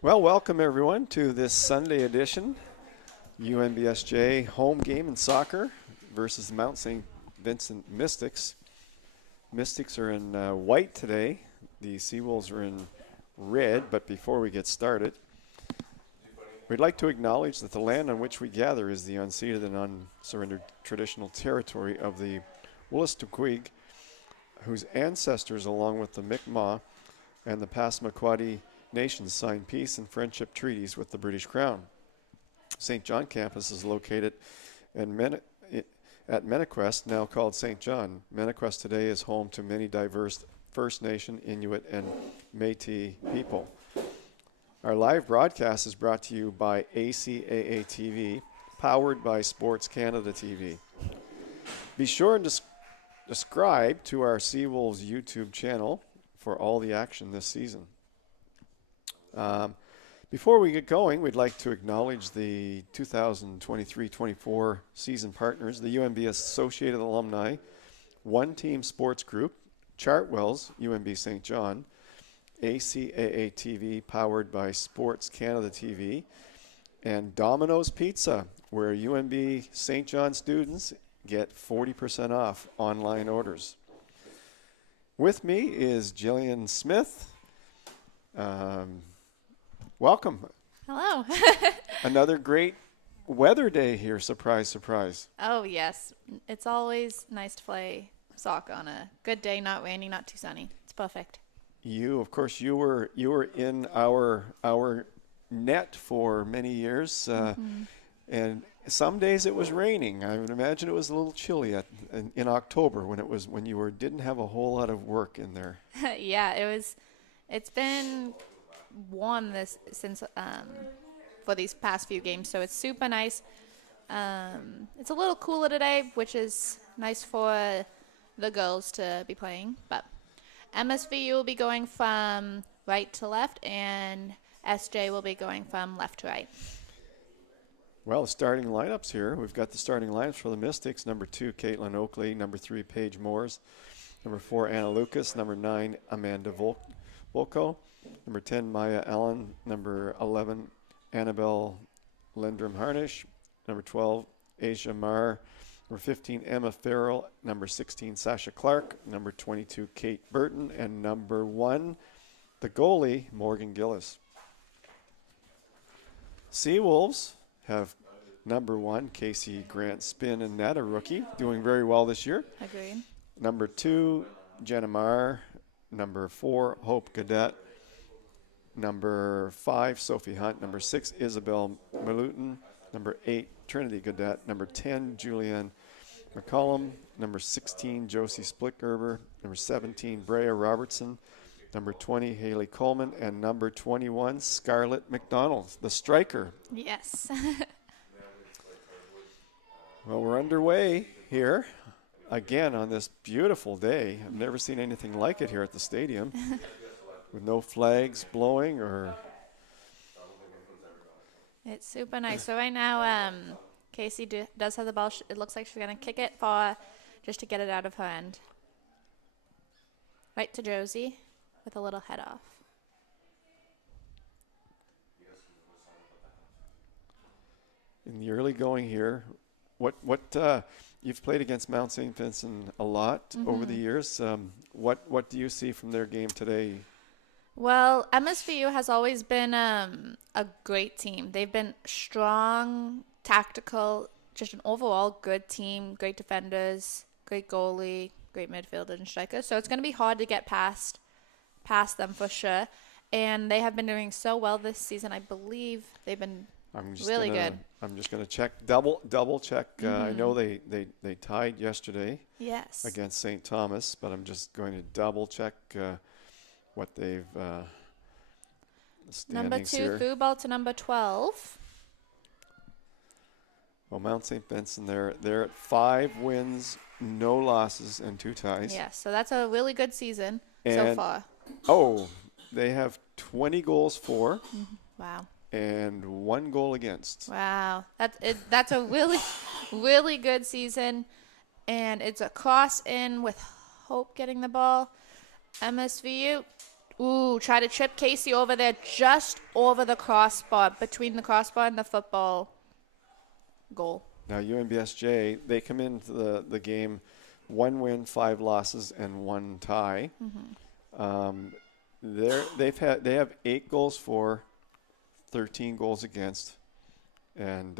Well, welcome everyone to this Sunday edition UNBSJ home game in soccer versus the Mount St. Vincent Mystics. Mystics are in white today. The Seawolves are in red, but before we get started, we'd like to acknowledge that the land on which we gather is the unceded and unsurrendered traditional territory of the Wolastoqiyik, whose ancestors, along with the Mi'kmaq and the Passamaquoddy nations, signed peace and friendship treaties with the British Crown. St. John campus is located at Menaquest, now called St. John. Menaquest today is home to many diverse First Nation, Inuit, and Métis people. Our live broadcast is brought to you by ACAA TV, powered by Sports Canada TV. Be sure and subscribe to our Seawolves YouTube channel for all the action this season. Before we get going, we'd like to acknowledge the 2023-24 season partners, the UNB Associated Alumni, One Team Sports Group, Chartwell's UNB St. John, ACAA TV powered by Sports Canada TV, and Domino's Pizza, where UNB St. John students get 40% off online orders. With me is Jillian Smith. Welcome. Hello. Another great weather day here. Surprise, surprise. Oh, yes. It's always nice to play soccer on a good day, not rainy, not too sunny. It's perfect. You were in our net for many years, and some days it was raining. I would imagine it was a little chilly in October when you didn't have a whole lot of work in there. Yeah, it's been warm since for these past few games, so it's super nice. It's a little cooler today, which is nice for the girls to be playing, but MSVU will be going from right to left, and SJ will be going from left to right. Well, the starting lineups here. We've got the starting lineups for the Mystics. Number 2, Caitlin Oakley. Number 3, Paige Moores. Number 4, Anna Lucas. Number 9, Amanda Volko. Number 10, Maya Allen. Number 11, Annabelle Lindrum-Harnish. Number 12, Asia Marr. Number 15, Emma Farrell. Number 16, Sasha Clark. Number 22, Kate Burton. And number 1, the goalie, Morgan Gillis. Seawolves have number 1, Casey Grant Spin and net, a rookie, doing very well this year. Agreed. Number 2, Jenna Marr. Number 4, Hope Gadet. Number 5, Sophie Hunt. Number 6, Isabel Malutin. Number 8, Trinity Gadet. Number 10, Julianne McCollum. Number 16, Josie Splittgerber. Number 17, Brea Robertson. Number 20, Haley Coleman. And number 21, Scarlett McDonald, the striker. Yes. Well, we're underway here again on this beautiful day. I've never seen anything like it here at the stadium with no flags blowing or... It's super nice. So right now, Casey does have the ball. It looks like she's going to kick it far just to get it out of her end. Right to Josie with a little head off. In the early going here, what you've played against Mount St. Vincent a lot over the years. What do you see from their game today? Well, MSVU has always been a great team. They've been strong, tactical, just an overall good team, great defenders, great goalie, great midfielder and striker. So it's going to be hard to get past them for sure. And they have been doing so well this season. I believe they've been really good. I'm just going to check, double check. I know they tied yesterday. Yes. Against St. Thomas, but I'm just going to double check what they've Number 2 here. through ball to number 12. Well, Mount St. Vincent, they're at 5 wins, no losses, and 2 ties. Yeah, so that's a really good season so And- far. Oh, they have 20 goals for Wow. and 1 goal against. Wow. That's a really, really good season. And it's a cross in with Hope getting the ball. MSVU Ooh, try to chip Casey over there, just over the crossbar, between the crossbar and the football goal. Now UNBSJ, they come into the game 1 win, 5 losses, and 1 tie. They have 8 goals for, 13 goals against, and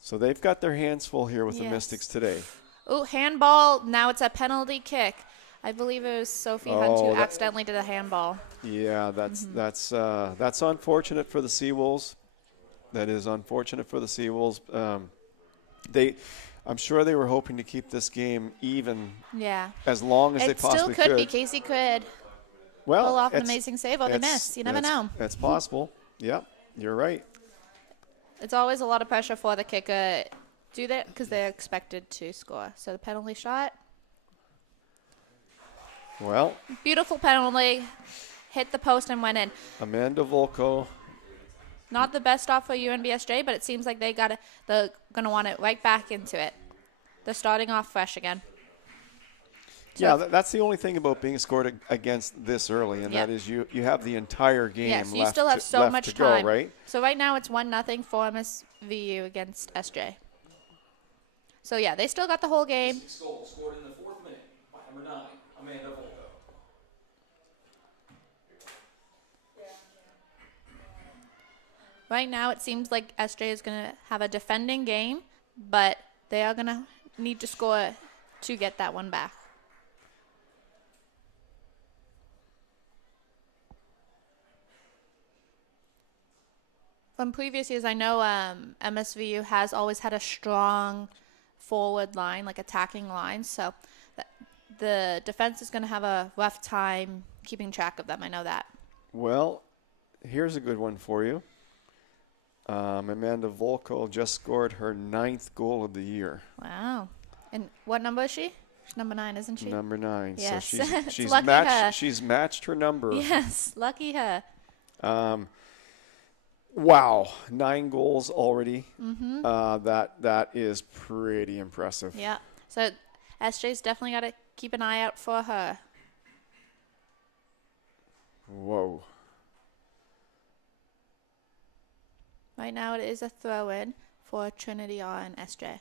so they've got their hands full here with the Mystics today. Ooh, handball. Now it's a penalty kick. I believe it was Sophie Hunt who accidentally did a handball. Yeah, that's unfortunate for the Seawolves. That is unfortunate for the Seawolves. I'm sure they were hoping to keep this game even. Yeah. As long as they possibly could. It still could be. Casey could pull off an amazing save, or they miss. You never know. That's possible. Yep, you're right. It's always a lot of pressure for the kicker. Do that because they're expected to score. So the penalty shot. Well. Beautiful penalty. Hit the post and went in. Amanda Volko. Not the best off for UNBSJ, but it seems like they're going to want it right back into it. They're starting off fresh again. So yeah, that's the only thing about being scored against this early, and that is you have the entire game left. Yes, you still have so much time. Go, right? So right now it's 1-0 for MSVU against SJ. So yeah, they still got the whole game. Goal scored in the 4th minute by number 9, Amanda Volko. Right now it seems like SJ is going to have a defending game, but they are going to need to score to get that one back. From previous years, I know MSVU has always had a strong forward line, like attacking line, so the defense is going to have a rough time keeping track of them. I know that. Well, here's a good one for you. Amanda Volko just scored her 9th goal of the year. Wow. And what number is she? She's number 9, isn't she? Number 9. Yes. So she's lucky her. She's matched her number. Yes, lucky her. Wow, 9 goals already. That is pretty impressive. Yeah. So SJ's definitely got to keep an eye out for her. Whoa. Right now it is a throw-in for Trinity R and SJ.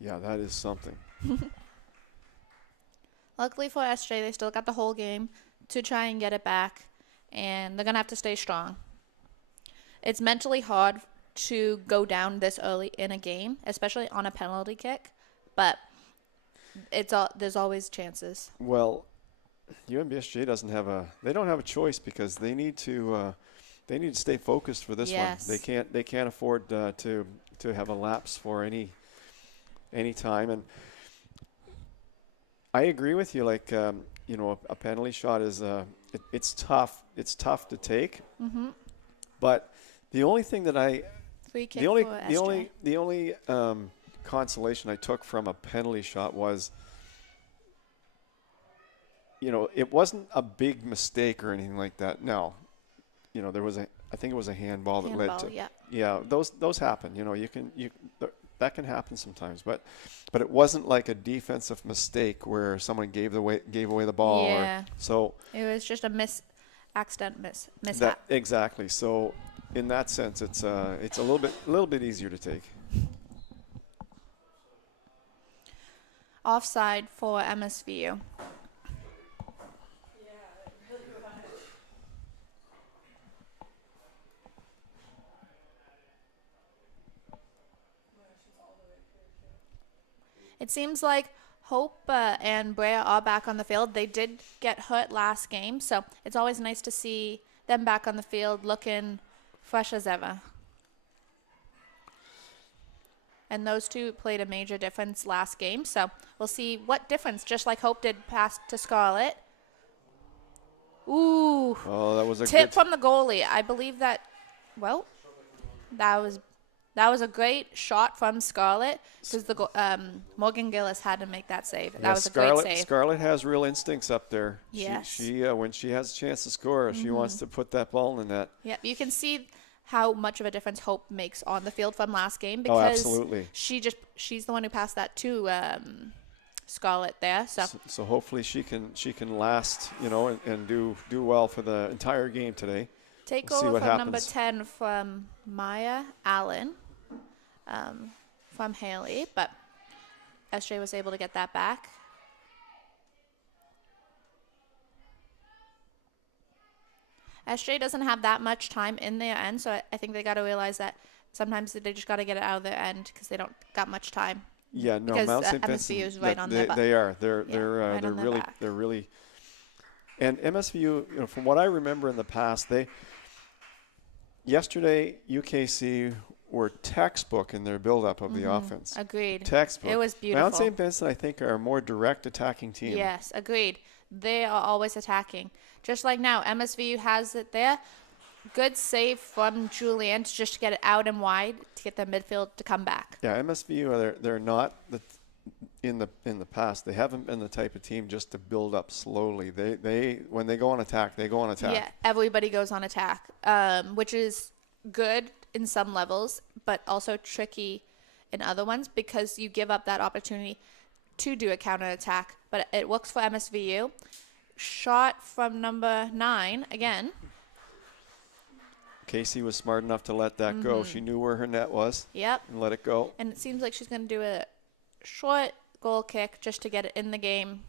Yeah, that is something. Luckily for SJ, they still got the whole game to try and get it back, and they're going to have to stay strong. It's mentally hard to go down this early in a game, especially on a penalty kick, but there's always chances. Well, UNBSJ they don't have a choice because they need to stay focused for this one. They can't afford to have a lapse for any time. And I agree with you. Like a penalty shot is it's tough. It's tough to take. But the only thing that the only consolation I took from a penalty shot was, it wasn't a big mistake or anything like that. No, there was I think it was a handball that led to. Yeah, those happen. That can happen sometimes, but it wasn't like a defensive mistake where someone gave away the ball. Yeah. So it was just a mishap. Exactly. So in that sense, it's a little bit easier to take. Offside for MSVU. It seems like Hope and Brea are back on the field. They did get hurt last game, so it's always nice to see them back on the field looking fresh as ever. And those two played a major difference last game, so we'll see what difference, just like Hope did pass to Scarlett. Ooh. Oh, that was a tip from the goalie. I believe that, that was a great shot from Scarlett because Morgan Gillis had to make that save. That was a great save. Scarlett has real instincts up there. Yes. She when she has a chance to score, she wants to put that ball in the net. Yep, you can see how much of a difference Hope makes on the field from last game Oh, because absolutely. she's the one who passed that to Scarlett there. So So hopefully she can last, and do well for the entire game today. take We'll see over what from number happens. 10 from Maya Allen from Haley, but SJ was able to get that back. SJ doesn't have that much time in their end, so I think they got to realize that sometimes they just got to get it out of their end because they don't got much time. Yeah, no, Because Mount St. MSVU Vincent, is right on their butt. they are. They're right on their back. they're really, and MSVU, from what I remember in the past, yesterday UKC were textbook in their build-up of the offense. Agreed. Textbook. It was beautiful. Mount St. Vincent, I think, are a more direct attacking team. Yes, agreed. They are always attacking. Just like now, MSVU has it there. Good save from Julianne to just get it out and wide to get the midfield to come back. Yeah, MSVU they're not in the past. They haven't been the type of team just to build up slowly. They when they go on attack, they go on attack. Yeah, everybody goes on attack, which is good in some levels, but also tricky in other ones because you give up that opportunity to do a counterattack. But it works for MSVU. Shot from number 9 again. Casey was smart enough to let that go. She knew where her net was. Yep. And let it go. And it seems like she's going to do a short goal kick just to get it in the game,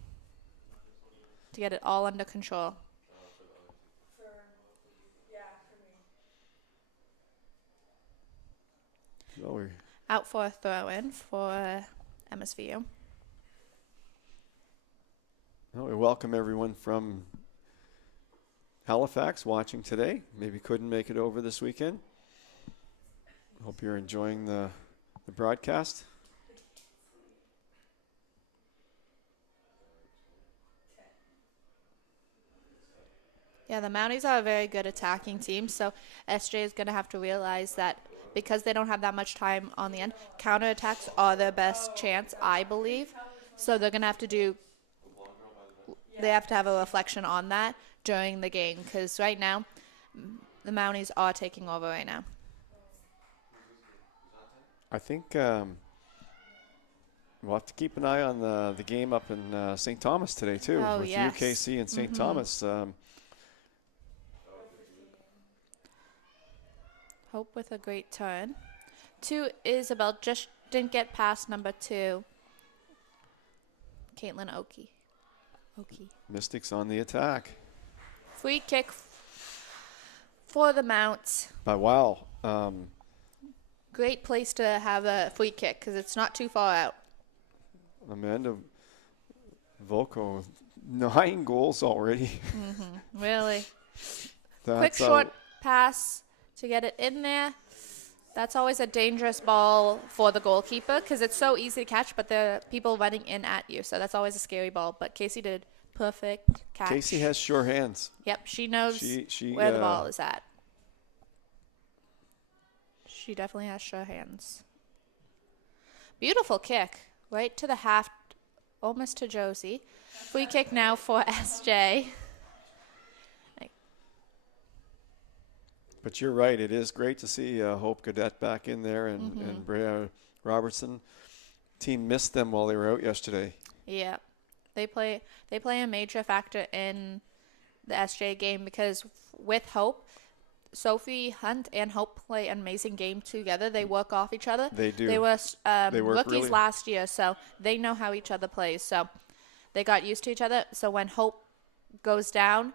to get it all under control. Oh, Out for a throw-in for MSVU. we welcome everyone from Halifax watching today. Maybe couldn't make it over this weekend. Hope you're enjoying the broadcast. Yeah, the Mounties are a very good attacking team, so SJ is going to have to realize that because they don't have that much time on the end, counterattacks are their best chance, I believe. So they're going to have to they have to have a reflection on that during the game because right now the Mounties are taking over right now. I think we'll have to keep an eye on the game up in St. Thomas today, too, Oh, with yes. UKC and St. Thomas. Hope with a great turn. To Isabel, just didn't get past number 2. Caitlin Oki. Mystics on the attack. Free kick for the Mounts. But wow. Great place to have a free kick because it's not too far out. Amanda Volko, 9 goals already. Really. That's Quick short pass to get it in there. That's always a dangerous ball for the goalkeeper because it's so easy to catch, but there are people running in at you. So that's always a scary ball. But Casey did perfect catch. Casey has sure hands. Yep, she knows She where the ball is at. She definitely has sure hands. Beautiful kick. Right to the half, almost to Josie. Free kick now for SJ. But you're right. It is great to see Hope Cadet back in there and Brea Robertson. Team missed them while they were out yesterday. Yeah. They play a major factor in the SJ game because with Hope, Sophie Hunt and Hope play an amazing game together. They work off each other. They do. They were rookies really last year, so they know how each other plays. So they got used to each other. So when Hope goes down,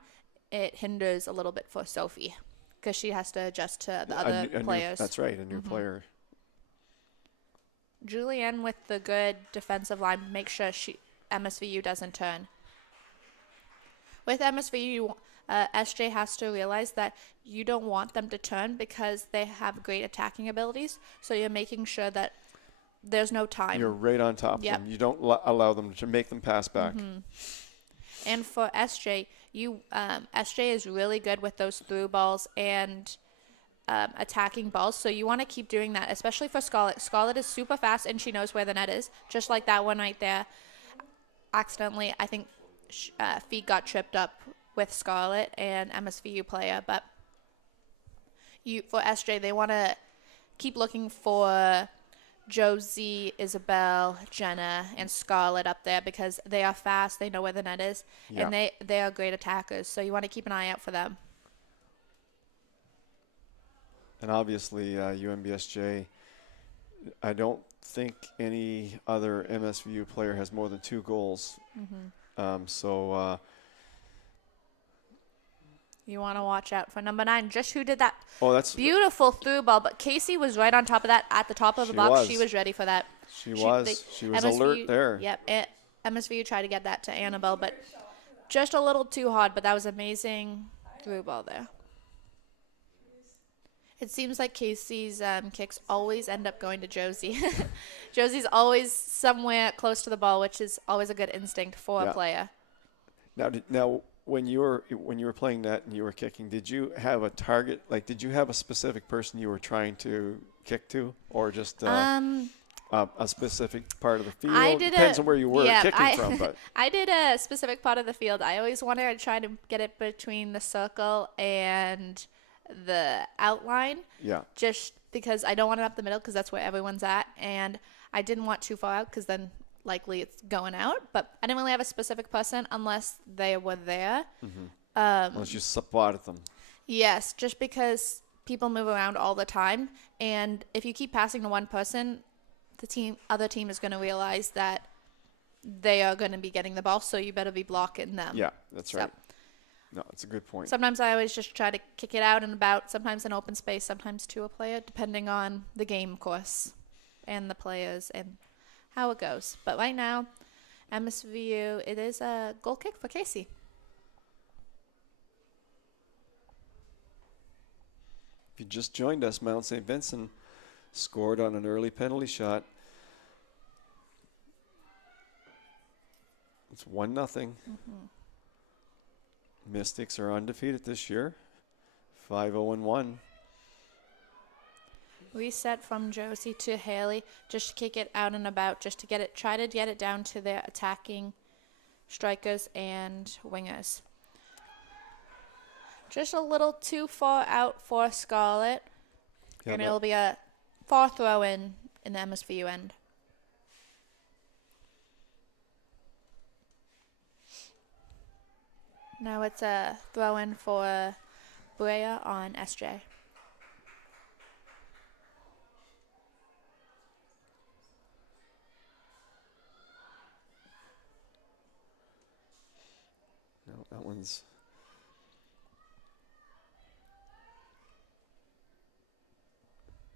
it hinders a little bit for Sophie because she has to adjust to the other players. That's right, a new player. Julianne with the good defensive line, make sure MSVU doesn't turn. With MSVU, SJ has to realize that you don't want them to turn because they have great attacking abilities. So you're making sure that there's no time. You're right on top of them. You don't allow them to make them pass back. And for SJ, SJ is really good with those through balls and attacking balls. So you want to keep doing that, especially for Scarlett. Scarlett is super fast and she knows where the net is, just like that one right there. Accidentally, I think feet got tripped up with Scarlett and MSVU player, but for SJ, they want to keep looking for Josie, Isabel, Jenna, and Scarlett up there because they are fast. They know where the net is, and they are great attackers. So you want to keep an eye out for them. And obviously, UNBSJ, I don't think any other MSVU player has more than 2 goals. You want to watch out for number 9. Just who did that that's beautiful through ball. But Casey was right on top of that at the top of the box. She was ready for that. She was alert there. Yep. MSVU tried to get that to Annabelle, but just a little too hard. But that was amazing through ball there. It seems like Casey's kicks always end up going to Josie. Josie's always somewhere close to the ball, which is always a good instinct for a player. Now, when you were playing that and you were kicking, did you have a target? Like, did you have a specific person you were trying to kick to, or just a specific part of the field? Depends on where you were kicking from. But I did a specific part of the field. I always wanted to try to get it between the circle and the outline. Yeah. Just because I don't want it up the middle because that's where everyone's at, and I didn't want too far out because then likely it's going out. But I didn't really have a specific person unless they were there. Unless you spotted them. Yes, just because people move around all the time, and if you keep passing to one person, the other team is going to realize that they are going to be getting the ball, so you better be blocking them. Yeah, that's right. No, it's a good point. Sometimes I always just try to kick it out and about, sometimes in open space, sometimes to a player, depending on the game, of course, and the players and how it goes. But right now, MSVU, it is a goal kick for Casey. If you just joined us, Mount St. Vincent scored on an early penalty shot. It's 1-0. Mystics are undefeated this year, 5-0-1. Reset from Josie to Haley, just to kick it out and about, just to try to get it down to their attacking strikers and wingers. Just a little too far out for Scarlett, and it'll be a far throw in the MSVU end. Now it's a throw-in for Brea on SJ. No, that one's...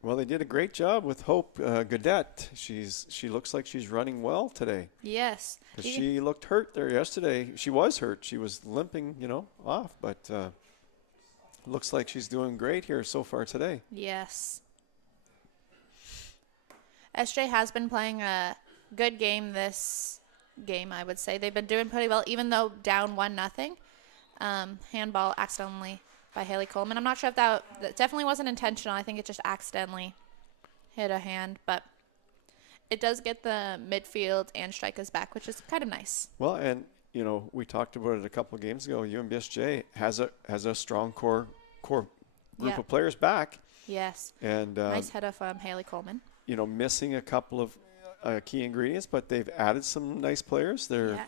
Well, they did a great job with Hope Gaudette. She looks like she's running well today. Yes. She looked hurt there yesterday. She was hurt. She was limping, off. But looks like she's doing great here so far today. Yes. SJ has been playing a good game this game, I would say. They've been doing pretty well, even though down 1-0. Handball accidentally by Haley Coleman. I'm not sure if that definitely wasn't intentional. I think it just accidentally hit a hand, but it does get the midfield and strikers back, which is kind of nice. Well, and we talked about it a couple of games ago. UNBSJ has a strong core group of players back. Yes. And nice header from Haley Coleman. Missing a couple of key ingredients, but they've added some nice players. Their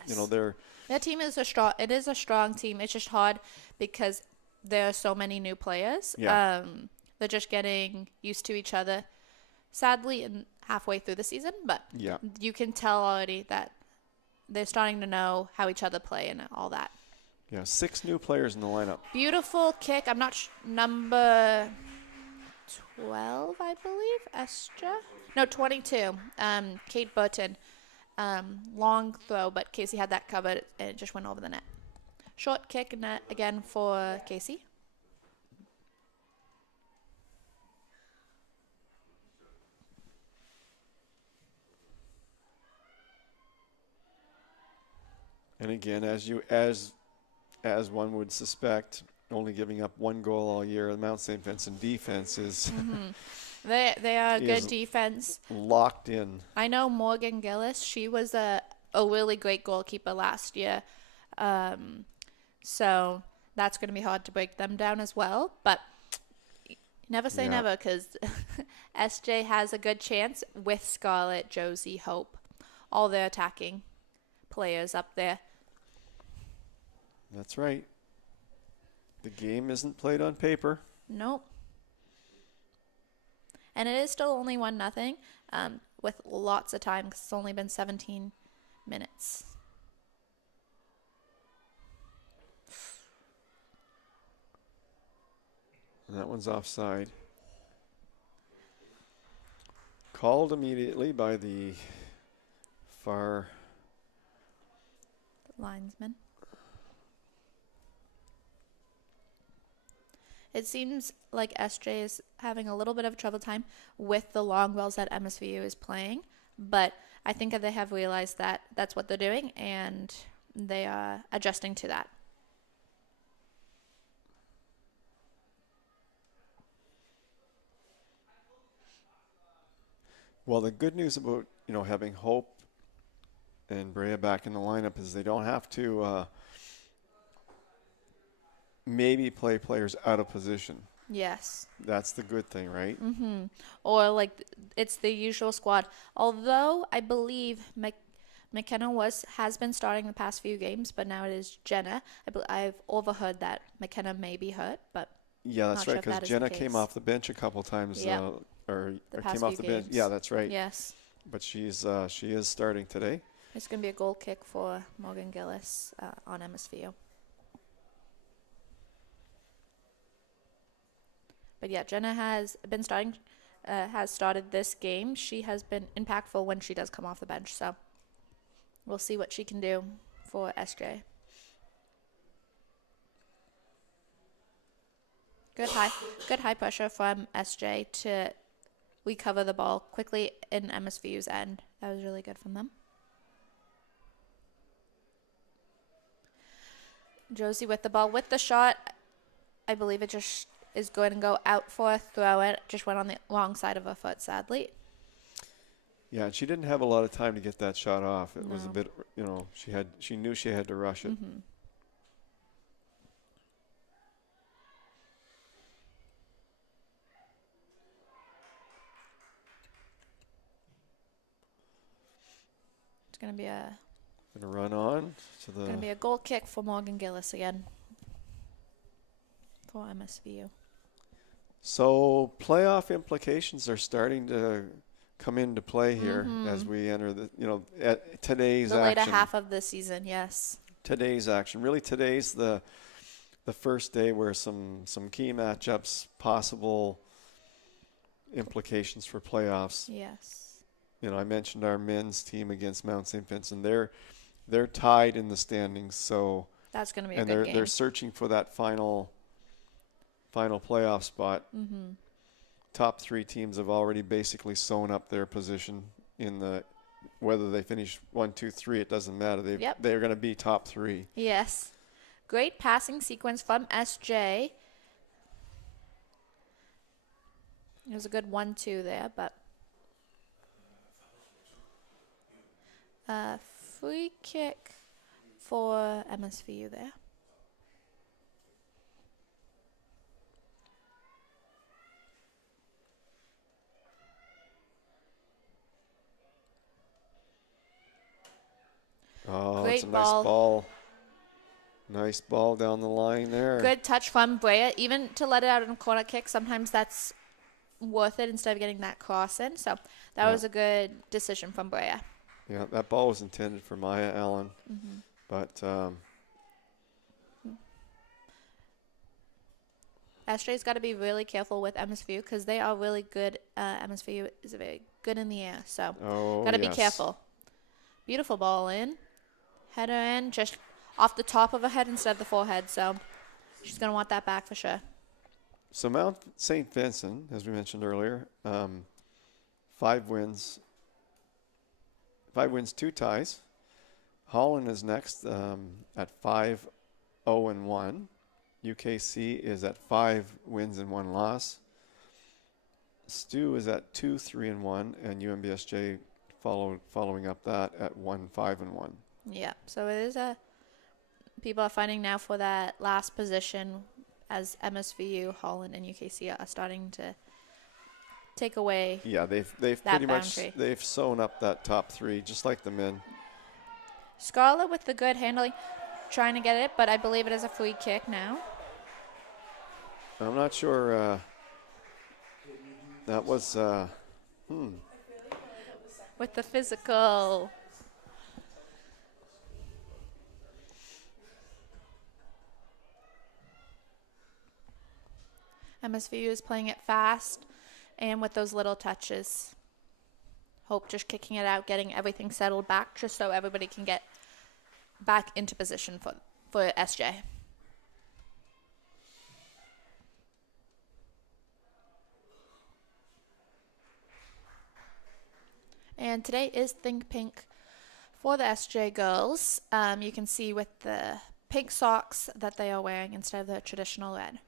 team is a strong team. It's just hard because there are so many new players. Yeah. They're just getting used to each other, sadly, and halfway through the season. But you can tell already that they're starting to know how each other play and all that. Yeah, 6 new players in the lineup. Beautiful kick. I'm not number 12, I believe. Estra? No, 22. Kate Burton. Long throw, but Casey had that covered, and it just went over the net. Short kick net again for Casey. And again, as one would suspect, only giving up 1 goal all year, the Mount St. Vincent defense is they are a good defense. Locked in. I know Morgan Gillis. She was a really great goalkeeper last year. So that's going to be hard to break them down as well. But Never say Yeah. never, because SJ has a good chance with Scarlett, Josie, Hope, all their attacking players up there. That's right. The game isn't played on paper. Nope. And it is still only 1-0, with lots of time because it's only been 17 minutes. And that one's offside. Called immediately by the far. Linesman. It seems like SJ is having a little bit of trouble time with the long balls that MSVU is playing, but I think that they have realized that that's what they're doing, and they are adjusting to that. Well, the good news about having Hope and Brea back in the lineup is they don't have to maybe play players out of position. Yes. That's the good thing, right? Mm-hmm. Or like it's the usual squad. Although I believe McKenna has been starting the past few games, but now it is Jenna. I've overheard that McKenna may be hurt, but Yeah, that's not sure right. if that Because is Jenna the came case. off the bench a couple times, Yep. or past came off few the bench. games. Yeah, that's right. Yes. But she is starting today. It's going to be a goal kick for Morgan Gillis on MSVU. But yeah, Jenna has started this game. She has been impactful when she does come off the bench. So we'll see what she can do for SJ. Good high pressure from SJ to recover the ball quickly in MSVU's end. That was really good from them. Josie with the ball, with the shot. I believe it just is going to go out for a throw. It just went on the wrong side of her foot, sadly. Yeah, and she didn't have a lot of time to get that shot off. It was a No. bit, she knew she had to rush it. Mm-hmm. It's going to be Gonna run on to a goal kick for Morgan Gillis again for MSVU. So playoff implications are starting to come into play here as we enter at today's The action. later half of the season, yes. Today's action. Really, today's the first day where some key matchups, possible implications for playoffs. Yes. I mentioned our men's team against Mount St. Vincent. They're tied in the standings, so That's going to be a and good game. they're searching for that final playoff spot. Mm-hmm. Top three teams have already basically sewn up their position in whether they finish 1, 2, 3, it doesn't matter. They're going to be top three. Yes. Great passing sequence from SJ. It was a good 1-2 there, but free kick for MSVU there. Oh, Great it's a ball. nice ball. Nice ball down the line there. Good touch from Brea. Even to let it out in a corner kick, sometimes that's worth it instead of getting that cross in. So that was a good decision from Brea. Yeah, that ball was intended for Maya Allen, but SJ's got to be really careful with MSVU because they are really good. MSVU is very good in the air, so got to be careful. Beautiful ball in. Header in, just off the top of her head instead of the forehead, so she's going to want that back for sure. So Mount St. Vincent, as we mentioned earlier, 5 wins, 2 ties. Holland is next at 5-0-1. UKC is at 5 wins and 1 loss. Stu is at 2-3-1, and UNBSJ following up that at 1-5-1. Yeah, so it is people are fighting now for that last position. as MSVU, Holland, and UKC are starting to take away. Yeah, they've that pretty much boundary. they've sewn up that top three just like the men. Scarlett with the good handling, trying to get it, but I believe it is a free kick now. I'm not sure. That was. With the physical. MSVU is playing it fast and with those little touches. Hope just kicking it out, getting everything settled back just so everybody can get back into position for SJ. And today is Think Pink for the SJ girls. You can see with the pink socks that they are wearing instead of the traditional red.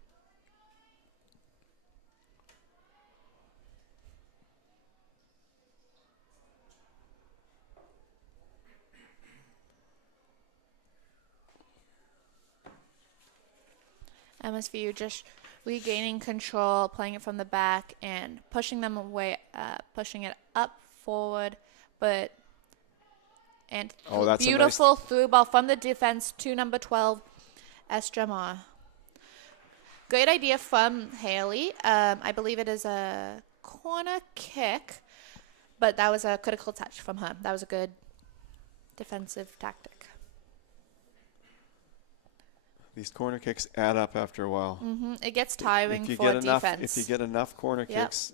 MSVU just regaining control, playing it from the back and pushing them away, pushing it up forward, but That's beautiful through ball from the defense to number 12, Estremar. Great idea from Haley. I believe it is a corner kick, but that was a critical touch from her. That was a good defensive tactic. These corner kicks add up after a while. It gets tiring If you for get enough, defense. if you get enough corner kicks,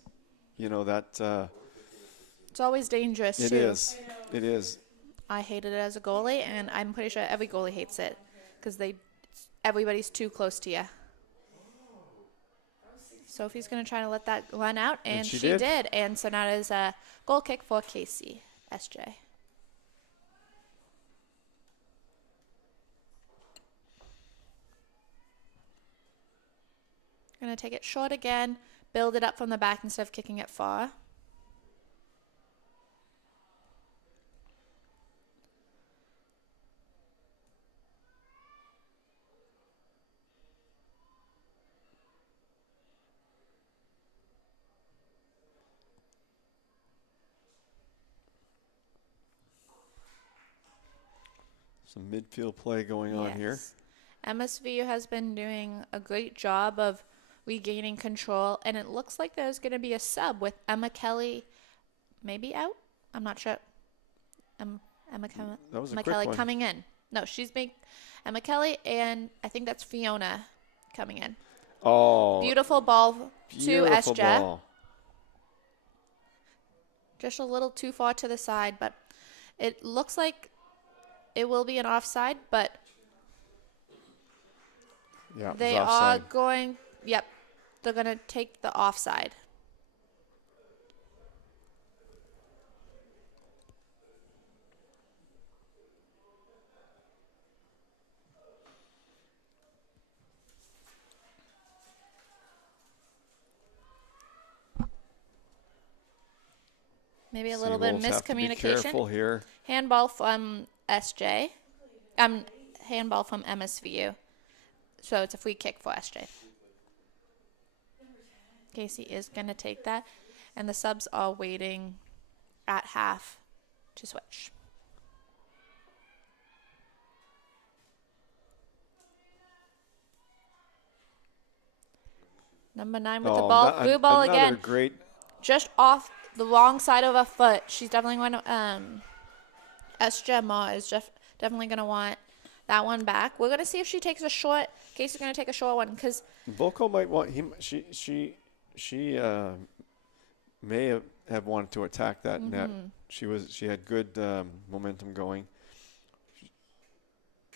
you know that. It's always dangerous, It too. is. It is. I hated it as a goalie, and I'm pretty sure every goalie hates it because everybody's too close to you. Sophie's going to try to let that run out, and she did. And so now it is a goal kick for Casey, SJ. Going to take it short again, build it up from the back instead of kicking it far. Some midfield play going on here. MSVU has been doing a great job of regaining control, and it looks like there's going to be a sub with Emma Kelly maybe out. I'm not sure. Emma Kelly one. coming in. No, she's being Emma Kelly, and I think that's Fiona coming in. Oh, Beautiful ball to beautiful SJ. ball. Just a little too far to the side, but it looks like it will be an offside, but Yeah, it was they are offside. going, they're going to take the offside. Maybe a little bit of Wolves have to be miscommunication. careful here. Handball from SJ. Handball from MSVU. So it's a free kick for SJ. Casey is going to take that. And the subs are waiting at half to switch. Number 9 with the ball. Blue ball again. Great. Just off the wrong side of her foot. She's definitely going to, SJ Ma is definitely going to want that one back. We're going to see if she takes a short. Casey's going to take a short one because Volko might want him. She may have wanted to attack that net. She had good momentum going.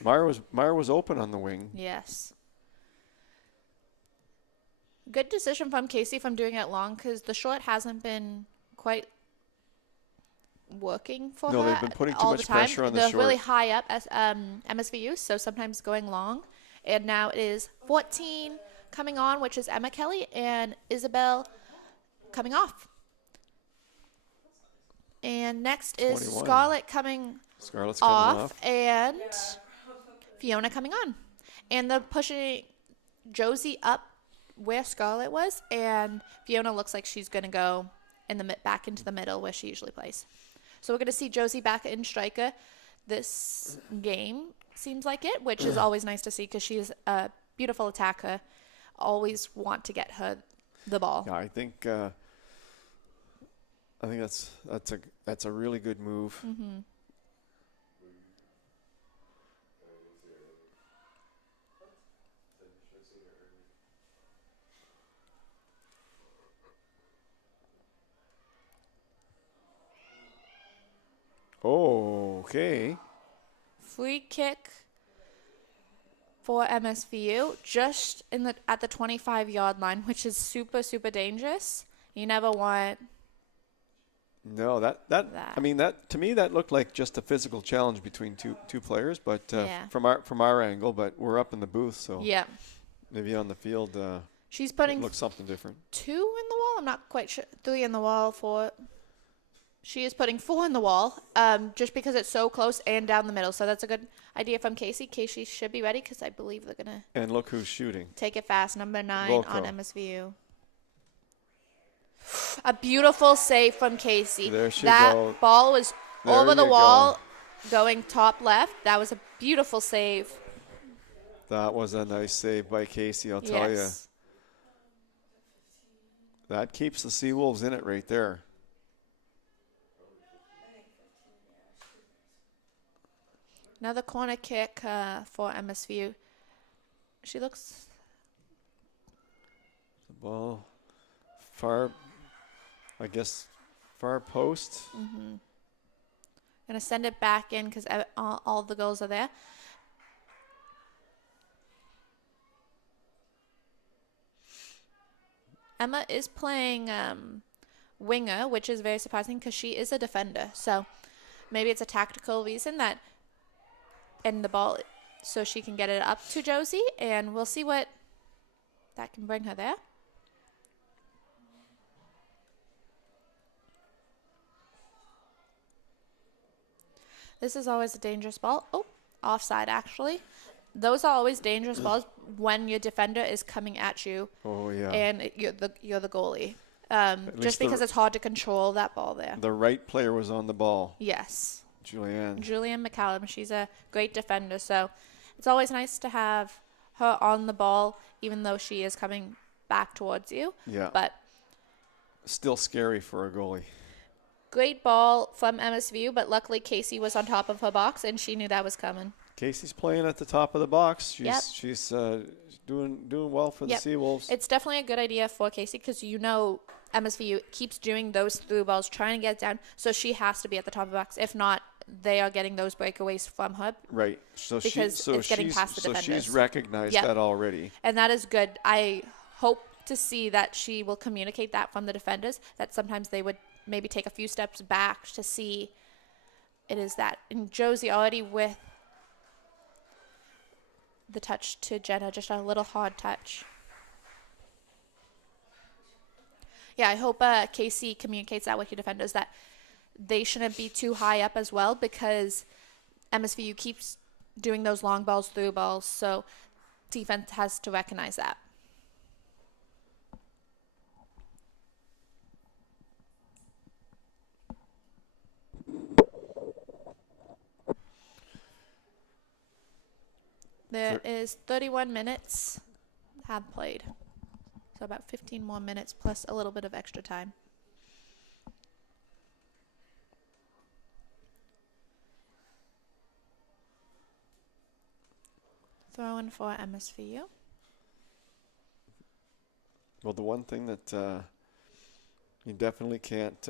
Myra was open on the wing. yes. Good decision from Casey from doing it long because the short hasn't been quite working for her. No, they've been putting too all much the time. pressure on the They're short. really high up as MSVU, so sometimes going long. And now it is 14 coming on, which is Emma Kelly, and Isabel coming off. And next is 21. Scarlett coming Scarlett's coming off. and Fiona coming on. And the pushing Josie up where Scarlett was, and Fiona looks like she's going to go in the back into the middle where she usually plays. So we're going to see Josie back in striker this game, seems like it, which is always nice to see because she's a beautiful attacker. Always want to get her the ball. Yeah, I think that's a really good move. Mm-hmm. Oh, okay. Free kick for MSVU just at the 25-yard line, which is super, super dangerous. You never want No, that. I mean, that to me that looked like just a physical challenge between two players, but Yeah. from our angle, but we're up in the booth, so Yeah. maybe on the field She's it putting looks something different. 2 in the wall. I'm not quite sure. 3 in the wall for. She is putting 4 in the wall, just because it's so close and down the middle. So that's a good idea from Casey. Casey should be ready because I believe they're gonna And look who's shooting. take it fast. Number 9 Volko. on MSVU. A beautiful save from Casey. There she that goes. ball was There over the you wall, going top left. That was a beautiful save. That was a nice save by Casey, I'll tell you. Yes. That keeps the Seawolves in it right there. Another corner kick for MSVU. She looks. The ball far, I guess, far post. Gonna send it back in because all the goals are there. Emma is playing winger, which is very surprising because she is a defender. So maybe it's a tactical reason that in the ball so she can get it up to Josie, and we'll see what that can bring her there. This is always a dangerous ball. Oh, offside actually. Those are always dangerous balls when your defender is coming at you. Oh yeah. And you're the goalie. least Just because it's hard to control that ball there. The right player was on the ball. Yes. Julianne. McCallum. She's a great defender. So it's always nice to have her on the ball, even though she is coming back towards you. Yeah. But Still scary for a goalie. great ball from MSVU, but luckily Casey was on top of her box and she knew that was coming. Casey's playing at the top of the box. Yep. She's doing well for the Yep. Seawolves. It's definitely a good idea for Casey because MSVU keeps doing those through balls, trying to get down, so she has to be at the top of the box. If not, they are getting those breakaways from her. Right. So Because it's getting past the so defenders. she's recognized Yep. that already. And that is good. I hope to see that she will communicate that from the defenders, that sometimes they would maybe take a few steps back to see it is that. And Josie already with the touch to Jenna, just a little hard touch. Yeah, I hope Casey communicates that with your defenders, that they shouldn't be too high up as well, because MSVU keeps doing those long balls, through balls, so defense has to recognize that. There is 31 minutes have played. So about 15 more minutes plus a little bit of extra time. Throw in for MSVU. Well, the one thing that you definitely can't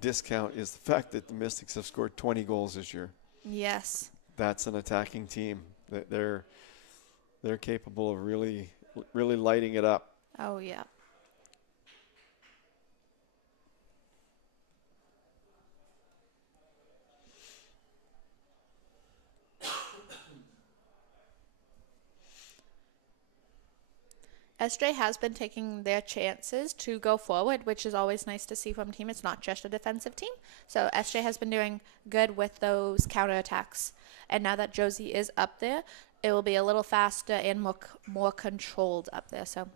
discount is the fact that the Mystics have scored 20 goals this year. Yes. That's an attacking team. They're capable of really lighting it up. Oh, yeah. SJ has been taking their chances to go forward, which is always nice to see from a team. It's not just a defensive team. So SJ has been doing good with those counterattacks. And now that Josie is up there, it will be a little faster and more controlled up there. So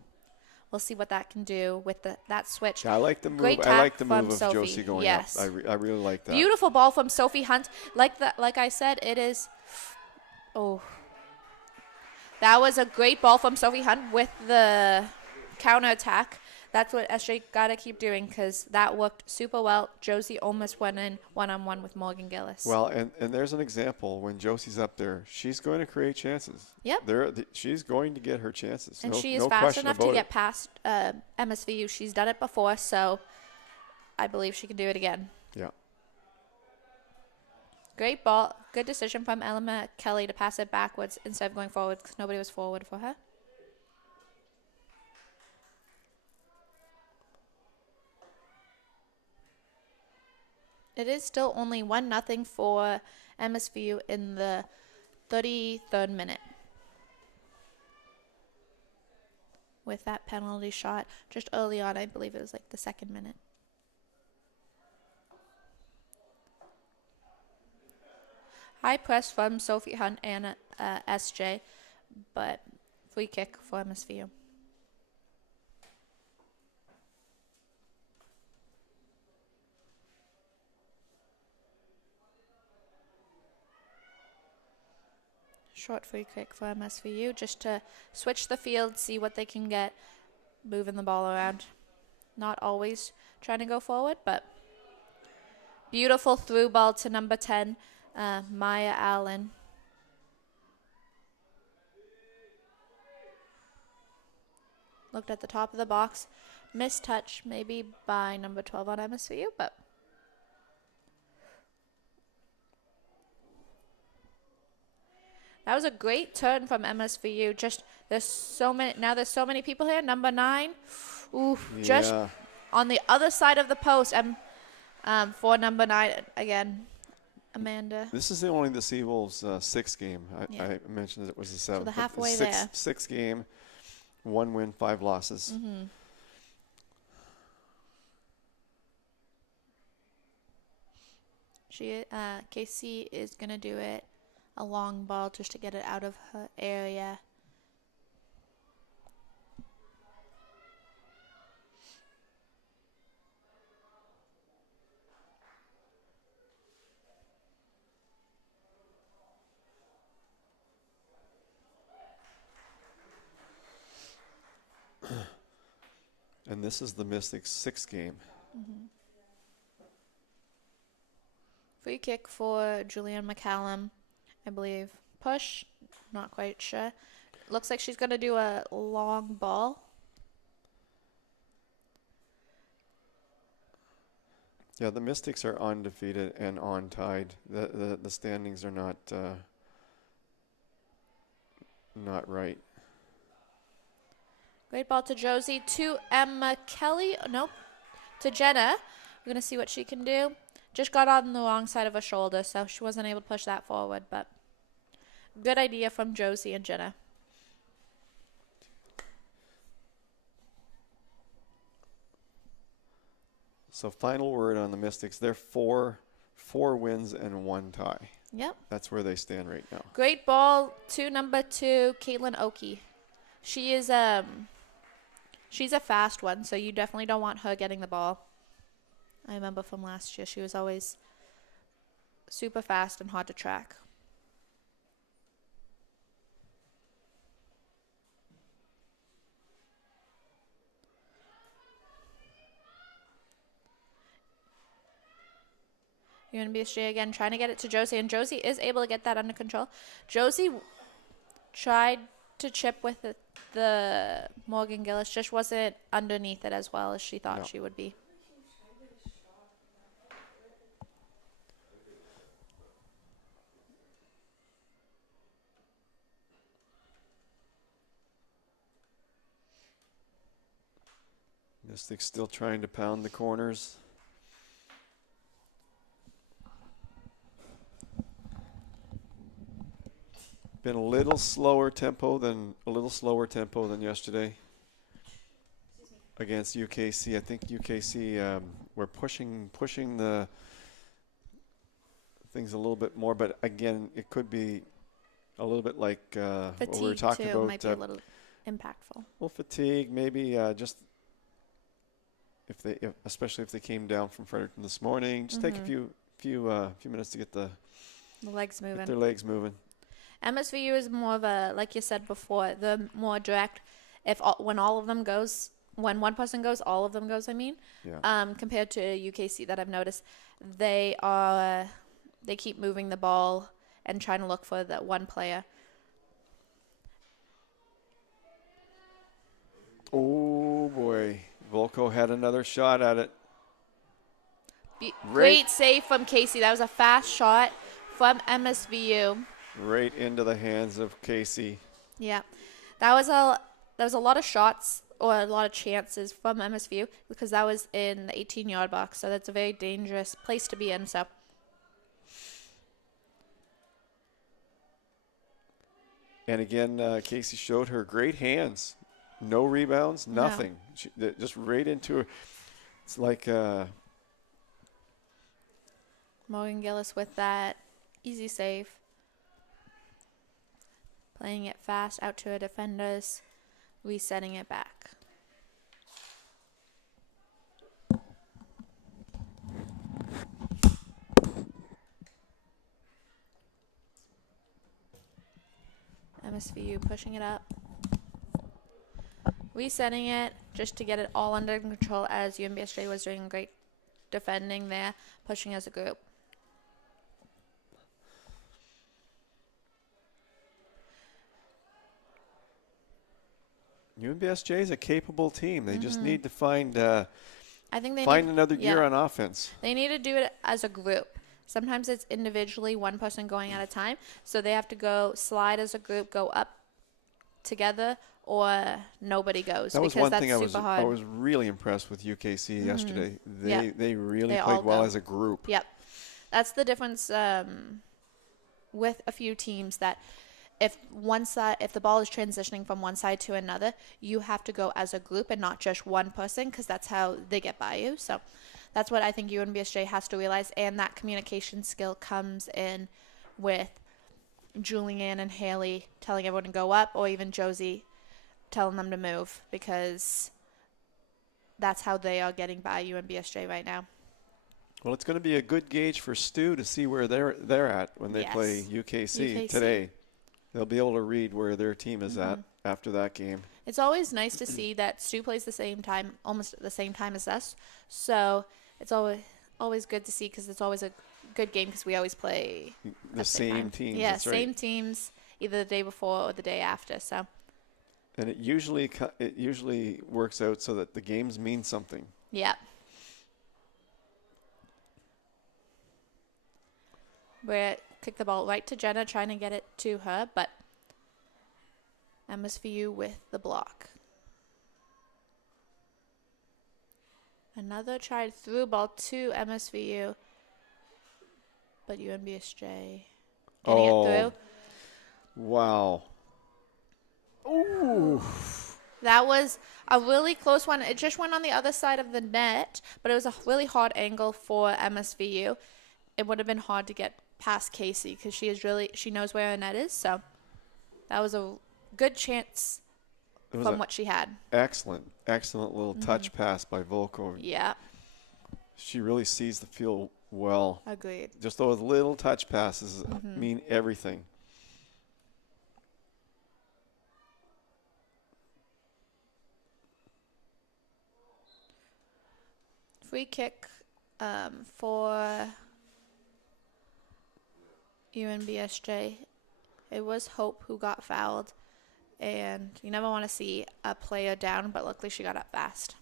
we'll see what that can do with that switch. Yeah, I like the move. Great I like tap the from move of Sophie. Josie going Yes. up. I really like that. Beautiful ball from Sophie Hunt. Like I said, it is. Oh. That was a great ball from Sophie Hunt with the counterattack. That's what SJ got to keep doing because that worked super well. Josie almost went in one-on-one with Morgan Gillis. Well, and there's an example. When Josie's up there, she's going to create chances. Yep. She's going to get her chances. And she is no fast question enough about to it. get past MSVU. She's done it before, so I believe she can do it again. Yeah. Great ball. Good decision from Elma Kelly to pass it backwards instead of going forward because nobody was forward for her. It is still only 1-0 for MSVU in the 33rd minute. With that penalty shot just early on, I believe it was like the 2nd minute. High press from Sophie Hunt and SJ, but free kick for MSVU. Short free kick for MSVU just to switch the field, see what they can get, moving the ball around. Not always trying to go forward, but beautiful through ball to number 10. Maya Allen. Looked at the top of the box. Missed touch maybe by number 12 on MSVU, but that was a great turn from MSVU. Just there's so many people here. Number 9. Ooh, just on the other side of the post. For number 9 again. Amanda. This is only the Seawolves' 6th game. I mentioned that it was the 7th. So the halfway there. 6th game, 1 win, 5 losses. Mm-hmm. Casey is gonna do it a long ball just to get it out of her area. And this is the Mystics' 6th game. Mm-hmm. Free kick for Julianne McCallum, I believe. Push, not quite sure. Looks like she's going to do a long ball. Yeah, the Mystics are undefeated and on-tied. The standings are not right. Great ball to Josie, to Emma Kelly. Nope. To Jenna. We're going to see what she can do. Just got on the wrong side of her shoulder, so she wasn't able to push that forward. But good idea from Josie and Jenna. So final word on the Mystics. They're four wins and 1 tie. Yep. That's where they stand right now. Great ball to number 2, Caitlin Oakey. She is she's a fast one, so you definitely don't want her getting the ball. I remember from last year, she was always super fast and hard to track. UNBSJ again trying to get it to Josie, and Josie is able to get that under control. Josie tried to chip with the Morgan Gillis, just wasn't underneath it as well as she thought she would be. Mystics still trying to pound the corners. Been a little slower tempo than yesterday. against UKC. I think UKC were pushing the things a little bit more, but again, it could be a little bit like what we were Fatigue talking too about. might be a little impactful. Well, fatigue, maybe just especially if they came down from Fredericton this morning, just take a few minutes to get The legs get moving. their legs moving. MSVU is more of a, like you said before, the more direct. When all of them goes, when one person goes, all of them goes. I mean, Yeah. compared to UKC that I've noticed, they keep moving the ball and trying to look for that one player. Oh boy, Volko had another shot at it. Great save from Casey. That was a fast shot from MSVU. Right into the hands of Casey. Yeah, that was a lot of shots or a lot of chances from MSVU because that was in the 18-yard box. So that's a very dangerous place to be in. So. And again, Casey showed her great hands. No rebounds, nothing. Just right into her. It's like Morgan Gillis with that easy save. Playing it fast out to her defenders. Resetting it back. MSVU pushing it up. Resetting it just to get it all under control as UNBSJ was doing great defending there, pushing as a group. UNBSJ is a capable team. They just need to find I think they find need, another gear yeah. on offense. They need to do it as a group. Sometimes it's individually, one person going at a time. So they have to go slide as a group, go up together, or nobody goes. That was because one that's thing super hard. I was really impressed with UKC yesterday. They really They all played well go. as a group. Yep. That's the difference with a few teams that if the ball is transitioning from one side to another, you have to go as a group and not just one person because that's how they get by you. So that's what I think UNBSJ has to realize, and that communication skill comes in with Julianne and Haley telling everyone to go up, or even Josie telling them to move, because that's how they are getting by UNBSJ right now. Well, it's going to be a good gauge for Stu to see where they're at when they play UKC today. They'll be able to read where their team is at after that game. It's always nice to see that Stu plays the same time, almost at the same time as us. So it's always good to see because it's always a good game because we always play the same teams. Yeah, that's right. same teams, either the day before or the day after. So. And it usually works out so that the games mean something. Yeah. We kick the ball right to Jenna, trying to get it to her, but MSVU with the block. Another tried through ball to MSVU, but UNBSJ getting it through. Wow. Ooh. That was a really close one. It just went on the other side of the net, but it was a really hard angle for MSVU. It would have been hard to get past Casey because she knows where her net is. So that was a good chance from what she had. Excellent little touch pass by Volko. Yeah. She really sees the field well. Agreed. Just those little touch passes mean everything. Free kick for UNBSJ. It was Hope who got fouled, and you never want to see a player down, but luckily she got up fast.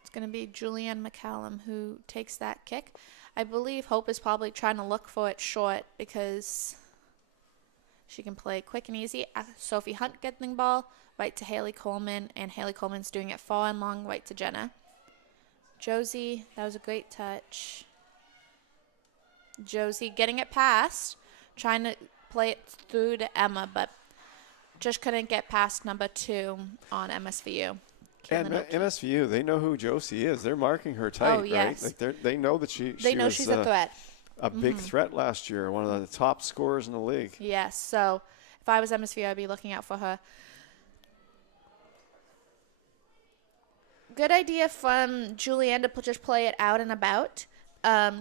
It's going to be Julianne McCallum who takes that kick. I believe Hope is probably trying to look for it short because she can play quick and easy. Sophie Hunt getting the ball right to Haley Coleman, and Haley Coleman's doing it far and long right to Jenna. Josie, that was a great touch. Josie getting it past, trying to play it through to Emma, but just couldn't get past number 2 on MSVU. And Caitlin O'Keefe. MSVU, they know who Josie is. They're marking her tight, yes. right? Like they know that she They know was she's a threat. a big threat last year, one of the top scorers in the league. Yes, so if I was MSVU, I'd be looking out for her. Good idea from Julianne to just play it out and about.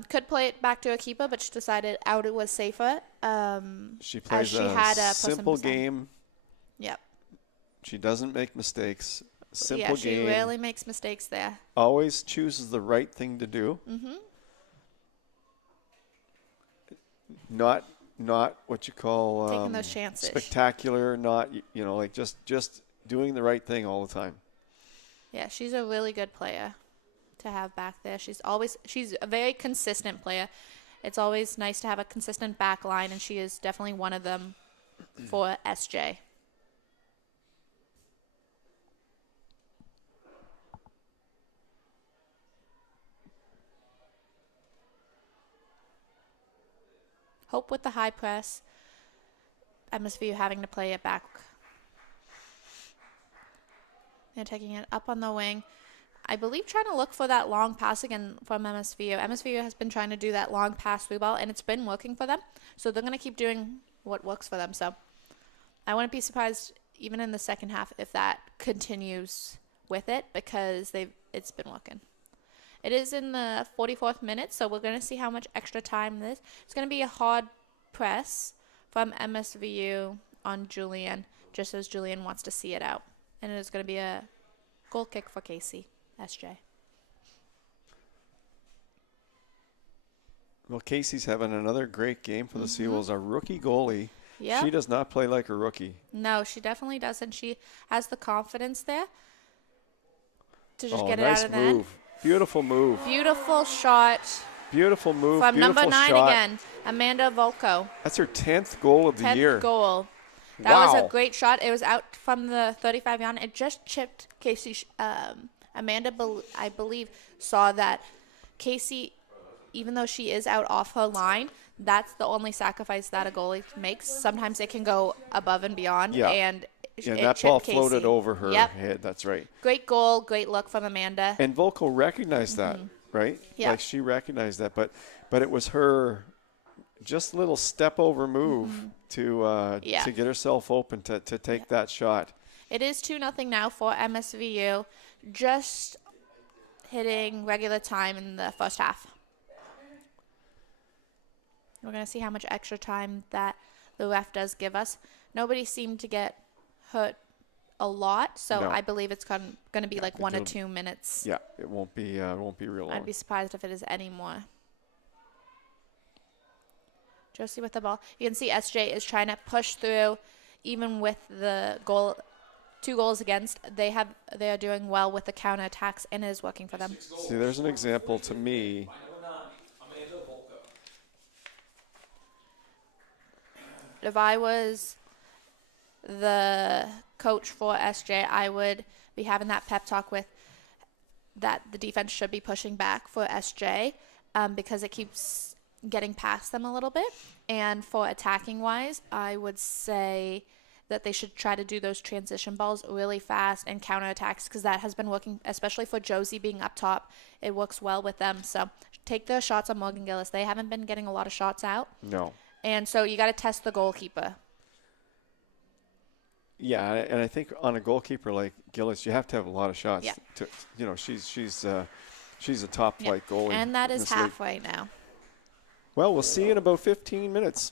Could play it back to a keeper, but she decided out it was safer. She plays she had a simple person beside. game. Yep. She doesn't make mistakes. Simple Yeah, she game. rarely makes mistakes there. Always chooses the right thing to do. Not what you call Taking those chances. spectacular. Not like just doing the right thing all the time. Yeah, she's a really good player to have back there. She's a very consistent player. It's always nice to have a consistent back line, and she is definitely one of them for SJ. Hope with the high press. MSVU having to play it back. They're taking it up on the wing. I believe trying to look for that long pass again from MSVU. MSVU has been trying to do that long pass through ball, and it's been working for them. So they're going to keep doing what works for them. So I wouldn't be surprised even in the second half if that continues with it, because it's been working. It is in the 44th minute, so we're going to see how much extra time this. It's going to be a hard press from MSVU on Julian, just as Julian wants to see it out. And it is going to be a goal kick for Casey, SJ. Well, Casey's having another great game for the Seawolves. A rookie goalie. Yeah. She does not play like a rookie. No, she definitely doesn't. She has the confidence there to just get it nice out of the end. move. Beautiful move. Beautiful shot Beautiful move. from Beautiful number 9 shot. again, Amanda Volko. That's her 10th goal of the 10th year. goal. That was Wow. a great shot. It was out from the 35-yard. It just chipped Casey. Amanda, I believe, saw that Casey, even though she is out off her line, that's the only sacrifice that a goalie makes. Sometimes it can go above and beyond. Yeah. And Yeah, it that ball chipped floated Casey. over her Yep. head. That's right. Great goal. Great look from Amanda. And Volko recognized that, right? Yeah. Like she recognized that, but it was her just little step over move to get herself open to take that shot. It is 2-0 now for MSVU, just hitting regular time in the first half. We're going to see how much extra time that the ref does give us. Nobody seemed to get hurt a lot, so No. I believe it's going to be like 1 or 2 minutes. Yeah, it won't be real long. I'd be surprised if it is any more. Josie with the ball. You can see SJ is trying to push through, even with the goal, 2 goals against. They are doing well with the counterattacks, and it is working for them. See, there's an example to me. By number 9, Amanda Volko. If I was the coach for SJ, I would be having that pep talk with that the defense should be pushing back for SJ because it keeps getting past them a little bit. And for attacking wise, I would say that they should try to do those transition balls really fast and counterattacks, because that has been working, especially for Josie being up top. It works well with them. So take the shots on Morgan Gillis. They haven't been getting a lot of shots out. No. And so you got to test the goalkeeper. Yeah, and I think on a goalkeeper like Gillis, you have to have a lot of shots. Yeah. She's a top flight goalie. And that in is this league. halfway now. Well, we'll see you in about 15 minutes.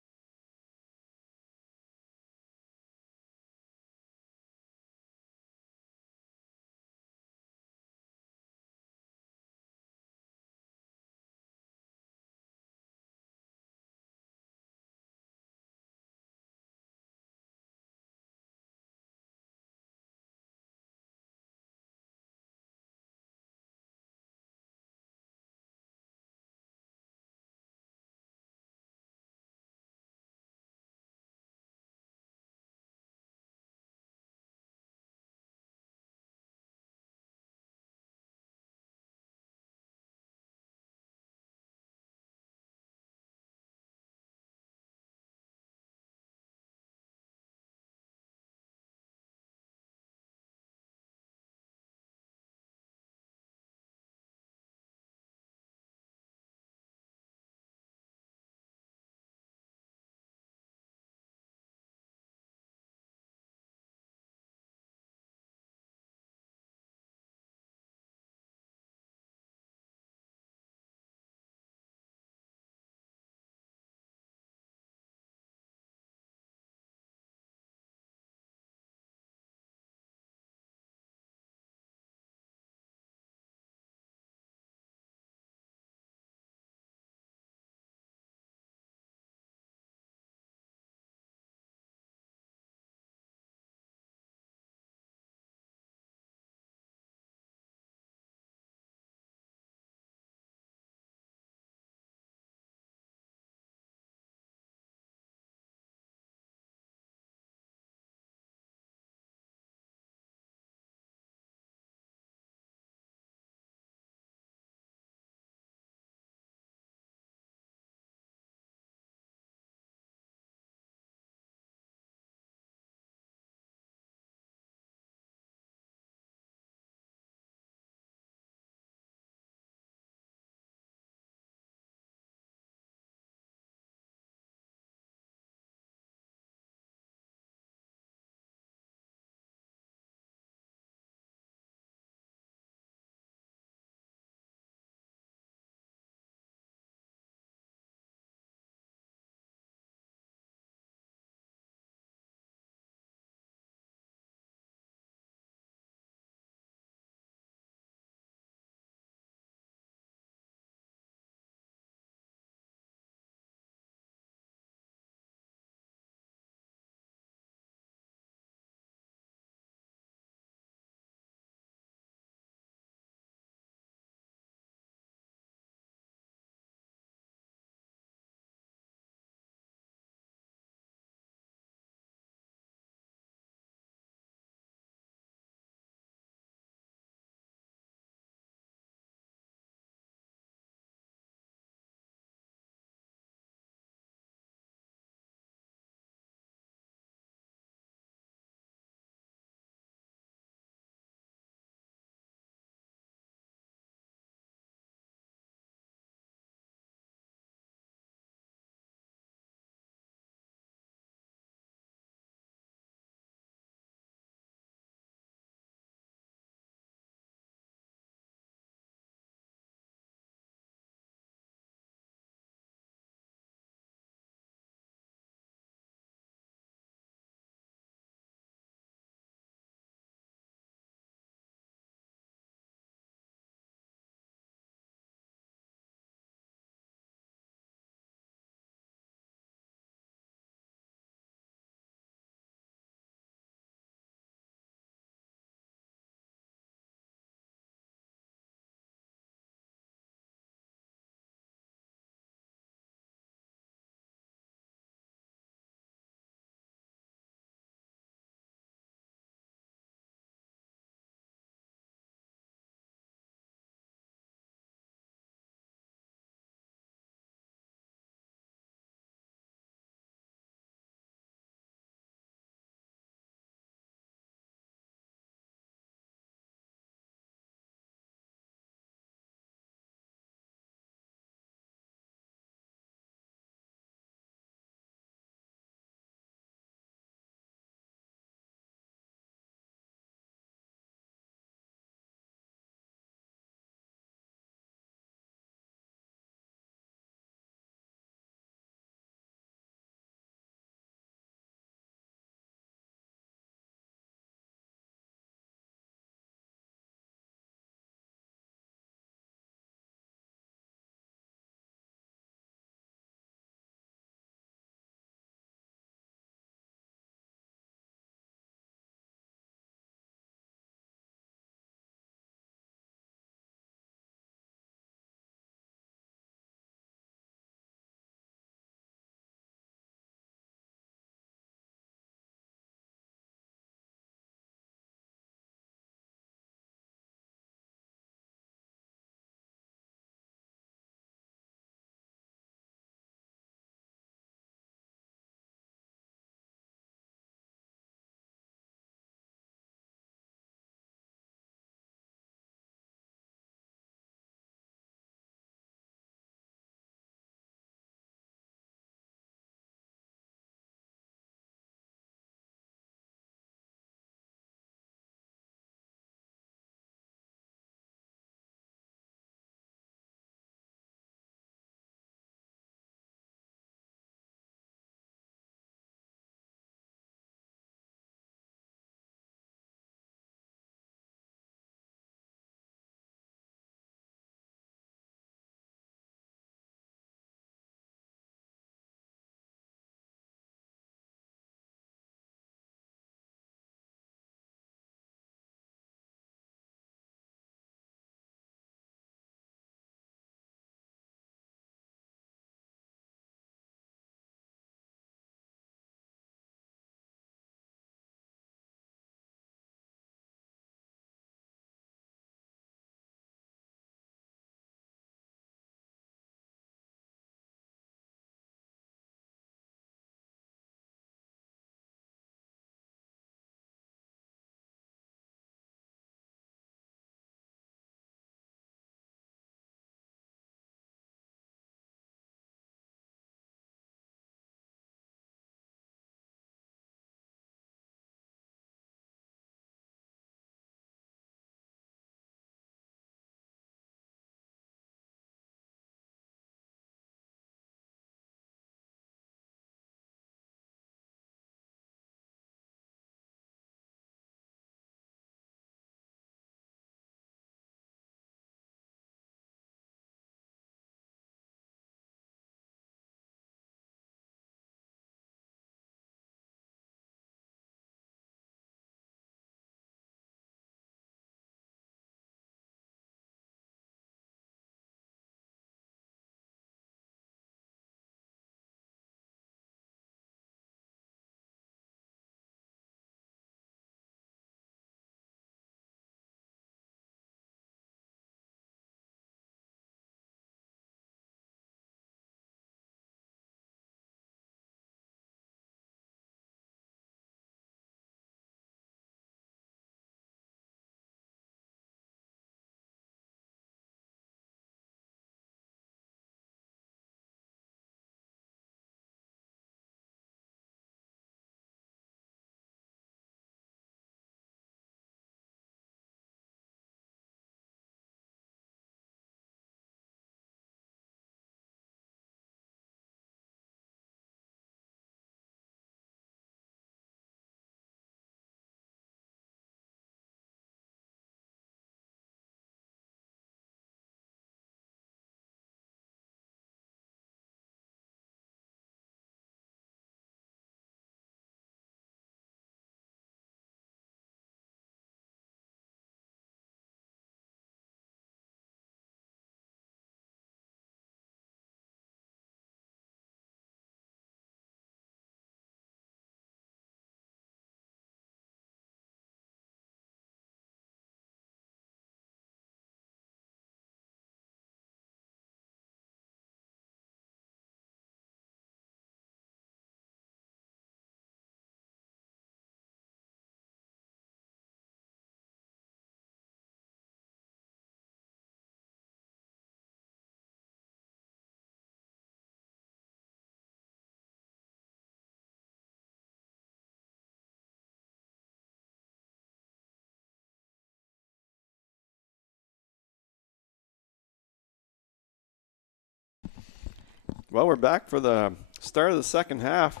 Well, we're back for the start of the second half.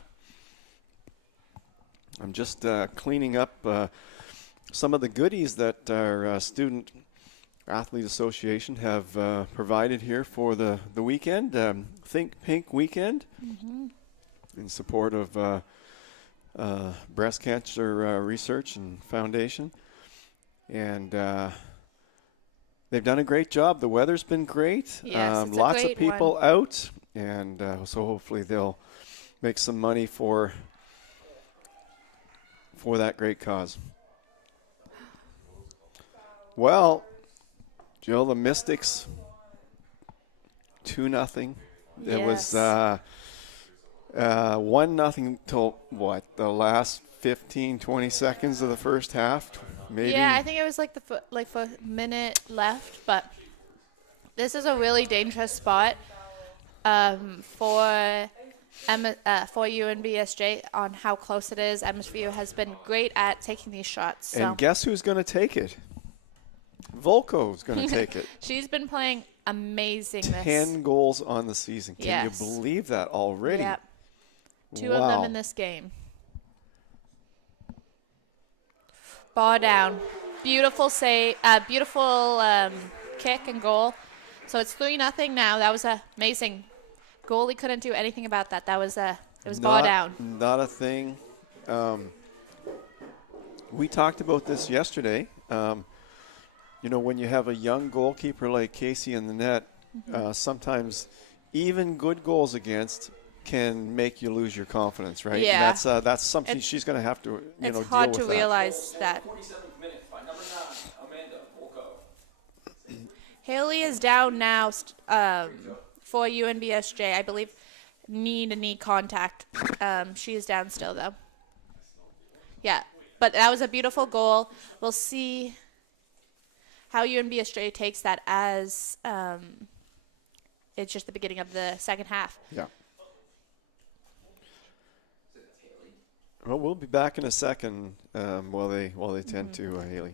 I'm just cleaning up some of the goodies that our Student Athlete Association have provided here for the weekend. Think Pink Weekend in support of Breast Cancer Research and Foundation. And they've done a great job. The weather's been great. Yes, it's a lots of great people one. out. And so hopefully they'll make some money for that great cause. Well, Jill, the Mystics 2-0. It was Yes. 1-0 till what? The last 15, 20 seconds of the first half, maybe. Yeah, I think it was like for a minute left, but this is a really dangerous spot for UNBSJ on how close it is. MSVU has been great at taking these shots. So. And guess who's going to take it? Volko's going to take it. She's been playing amazing. 10 goals on the season. Can Yes. you believe that already? Yep. Two Wow. of them in this game. Ball down. Beautiful save. Beautiful kick and goal. So it's 3-0 now. That was amazing. Goalie couldn't do anything about that. It was ball down. Not a thing. We talked about this yesterday. When you have a young goalkeeper like Casey in the net, sometimes even good goals against can make you lose your confidence, right? Yeah. And that's something she's going to have to, It's deal hard with to that. realize that. 47th minute by number 9, Amanda Volko. Haley is down now for UNBSJ. I believe knee-to-knee contact. She is down still, though. Yeah, but that was a beautiful goal. We'll see how UNBSJ takes that as it's just the beginning of the second half. Yeah. Well, we'll be back in a second while they tend to Haley.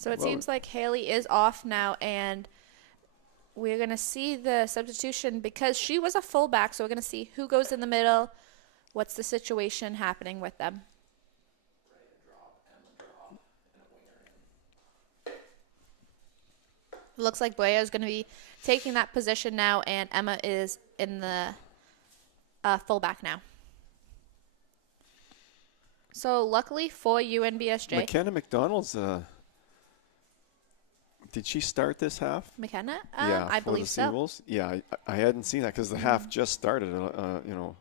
So it Well, seems like Haley is off now, and we're going to see the substitution because she was a fullback. So we're going to see who goes in the middle. What's the situation happening with them? It looks like Boya is going to be taking that position now, and Emma is in the fullback now. So luckily for UNBSJ, McKenna McDonald's. Did she start this half? McKenna, Yeah, I for believe the so. Seawolves. Yeah, I hadn't seen that because the half just started. You know,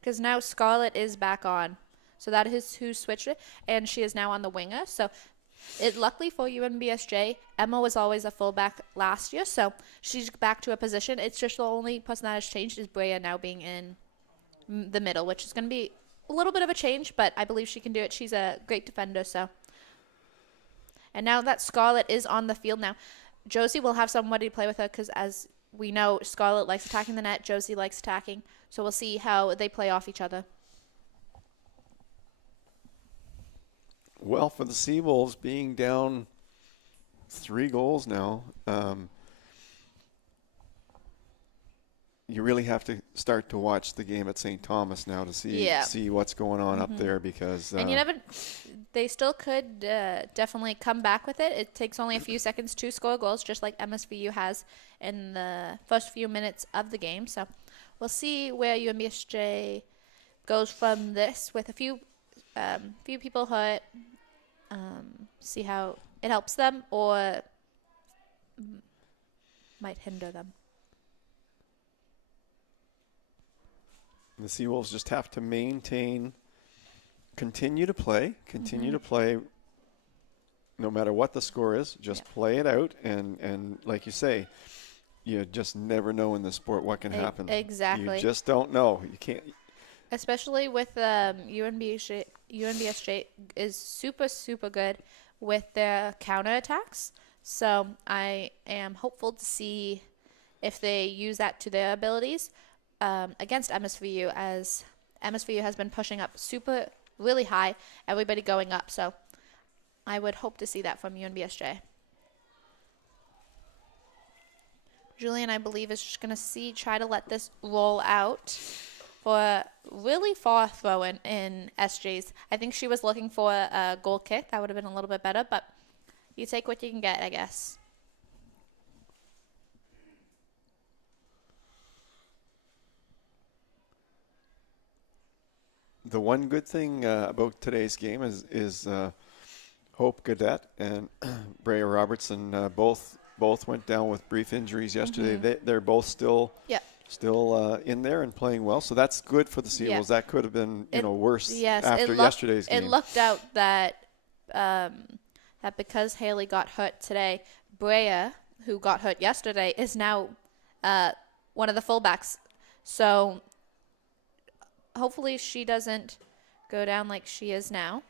Because now Scarlett is back on. So that is who switched it, and she is now on the winger. So luckily for UNBSJ, Emma was always a fullback last year, so she's back to a position. It's just the only person that has changed is Brea now being in the middle, which is going to be a little bit of a change, but I believe she can do it. She's a great defender, so. And now that Scarlett is on the field now, Josie will have somebody to play with her because as we know, Scarlett likes attacking the net, Josie likes attacking. So we'll see how they play off each other. well, for the Seawolves being down 3 goals now, you really have to start to watch the game at St. Thomas now to see what's going on up there because. And you never, they still could definitely come back with it. It takes only a few seconds to score goals, just like MSVU has in the first few minutes of the game. So we'll see where UNBSJ goes from this with a few people hurt. See how it helps them or might hinder them. The Seawolves just have to continue to play no matter what the score is, just play it out. And like you say, you just never know in the sport what can happen. Exactly. You just don't know. You can't. Especially with UNBSJ is super, super good with their counterattacks. So I am hopeful to see if they use that to their abilities against MSVU, as MSVU has been pushing up really high, everybody going up. So I would hope to see that from UNBSJ. Julian, I believe, is just going to try to let this roll out for a really far throw in SJ's. I think she was looking for a goal kick. That would have been a little bit better, but you take what you can get, I guess. The one good thing about today's game is Hope Gaudette and Brea Robertson both went down with brief injuries yesterday. They're both still in there and playing well, so that's good for the Seawolves. That could have been worse after yesterday's game. It looked out that that because Haley got hurt today, Brea, who got hurt yesterday, is now one of the fullbacks. So hopefully she doesn't go down like she is now.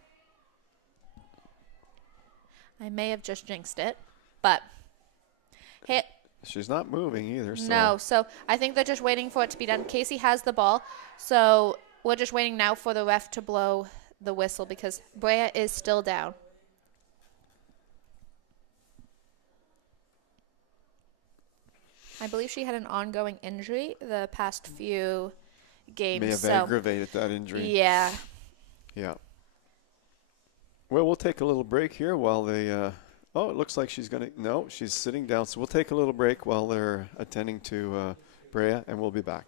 I may have just jinxed it, but she's not moving either. So. No, so I think they're just waiting for it to be done. Casey has the ball, so we're just waiting now for the ref to blow the whistle because Brea is still down. I believe she had an ongoing injury the past few games. May have aggravated that injury. Yeah. Yeah. Well, we'll take a little break here while they. It looks like she's going to. No, she's sitting down. So we'll take a little break while they're attending to Brea, and we'll be back.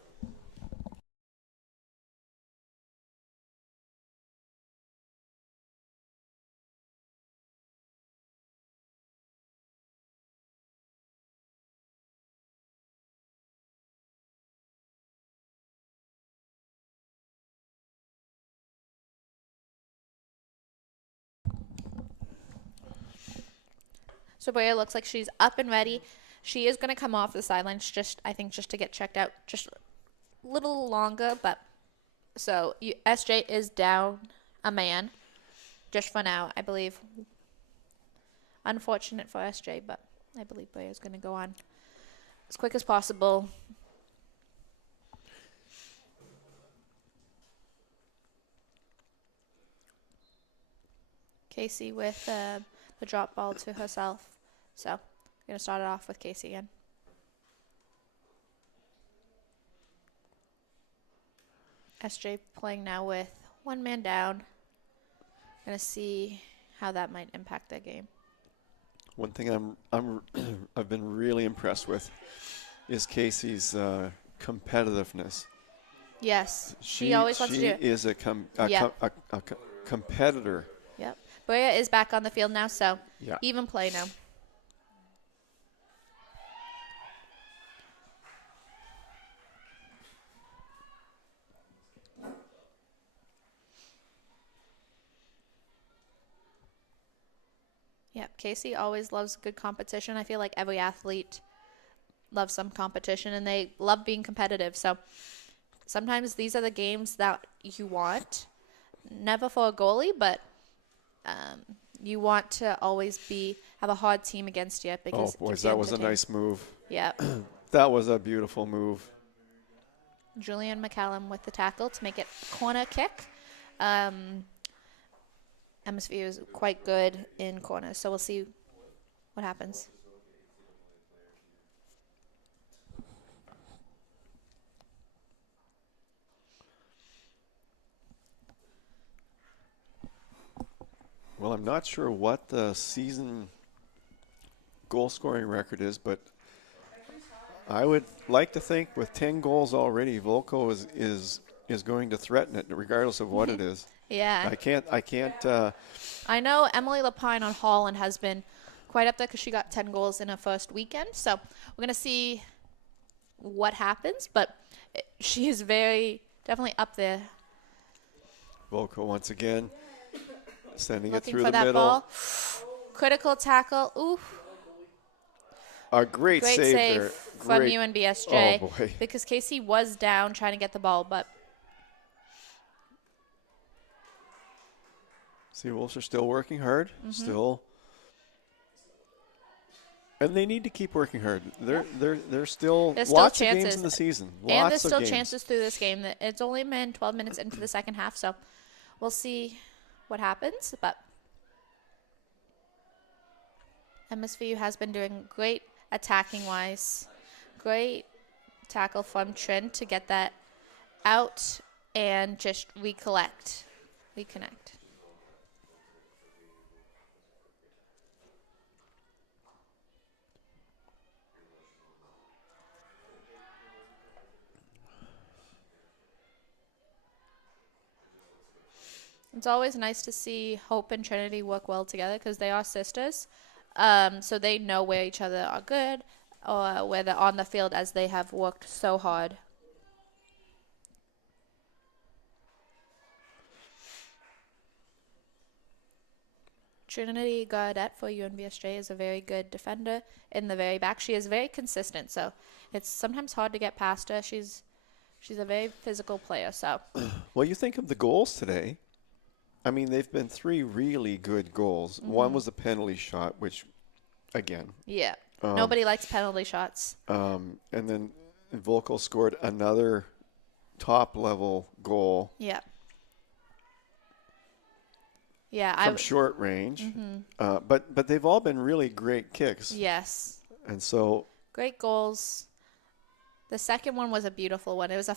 So Brea looks like she's up and ready. She is going to come off the sidelines I think just to get checked out just a little longer. But so SJ is down a man just for now, I believe. Unfortunate for SJ, but I believe Brea is going to go on as quick as possible. Casey with the drop ball to herself. So we're going to start it off with Casey again. SJ playing now with one man down. Going to see how that might impact their game. One thing I've been really impressed with is Casey's competitiveness. Yes, she always wants to do it. She is a competitor. Yep. Brea is back on the field now, so Yeah. even play now. Yep, Casey always loves good competition. I feel like every athlete loves some competition, and they love being competitive. So sometimes these are the games that you want. Never for a goalie, but you want to always have a hard team against you. Oh, Because boys, that was a nice move. Yep. That was a beautiful move. Julian McCallum with the tackle to make it corner kick. MSVU is quite good in corners, so we'll see what happens. Well, I'm not sure what the season goal scoring record is, but I would like to think with 10 goals already, Volko is going to threaten it regardless of what it is. Yeah. I can't. I know Emily Lapine on Holland has been quite up there because she got 10 goals in her first weekend. So we're going to see what happens, but she is definitely up there. Volko once again sending Looking it through for the that middle. ball. Critical tackle. Ooh. A great Great save save there. from Great. UNBSJ. Oh, boy. Because Casey was down trying to get the ball, but See, Wolves are still working hard. Mm-hmm. Still. And they need to keep working hard. There's still There's still lots of games chances. in the season. and there's Lots of still games. chances through this game. It's only been 12 minutes into the second half, so we'll see what happens. But MSVU has been doing great attacking-wise. Great tackle from Trent to get that out and just reconnect. It's always nice to see Hope and Trinity work well together because they are sisters. So they know where each other are good or where they're on the field as they have worked so hard. Trinity Gaudet for UNBSJ is a very good defender in the very back. She is very consistent, so it's sometimes hard to get past her. She's a very physical player. So, Well, you think of the goals today. I mean, they've been 3 really good goals. Mm-hmm. One was a penalty shot, which, again. yeah, nobody likes penalty shots. And then Volko scored another top-level goal Yeah. Yeah, from short range. But they've all been really great kicks. Yes. And so Great goals. The second one was a beautiful one. It was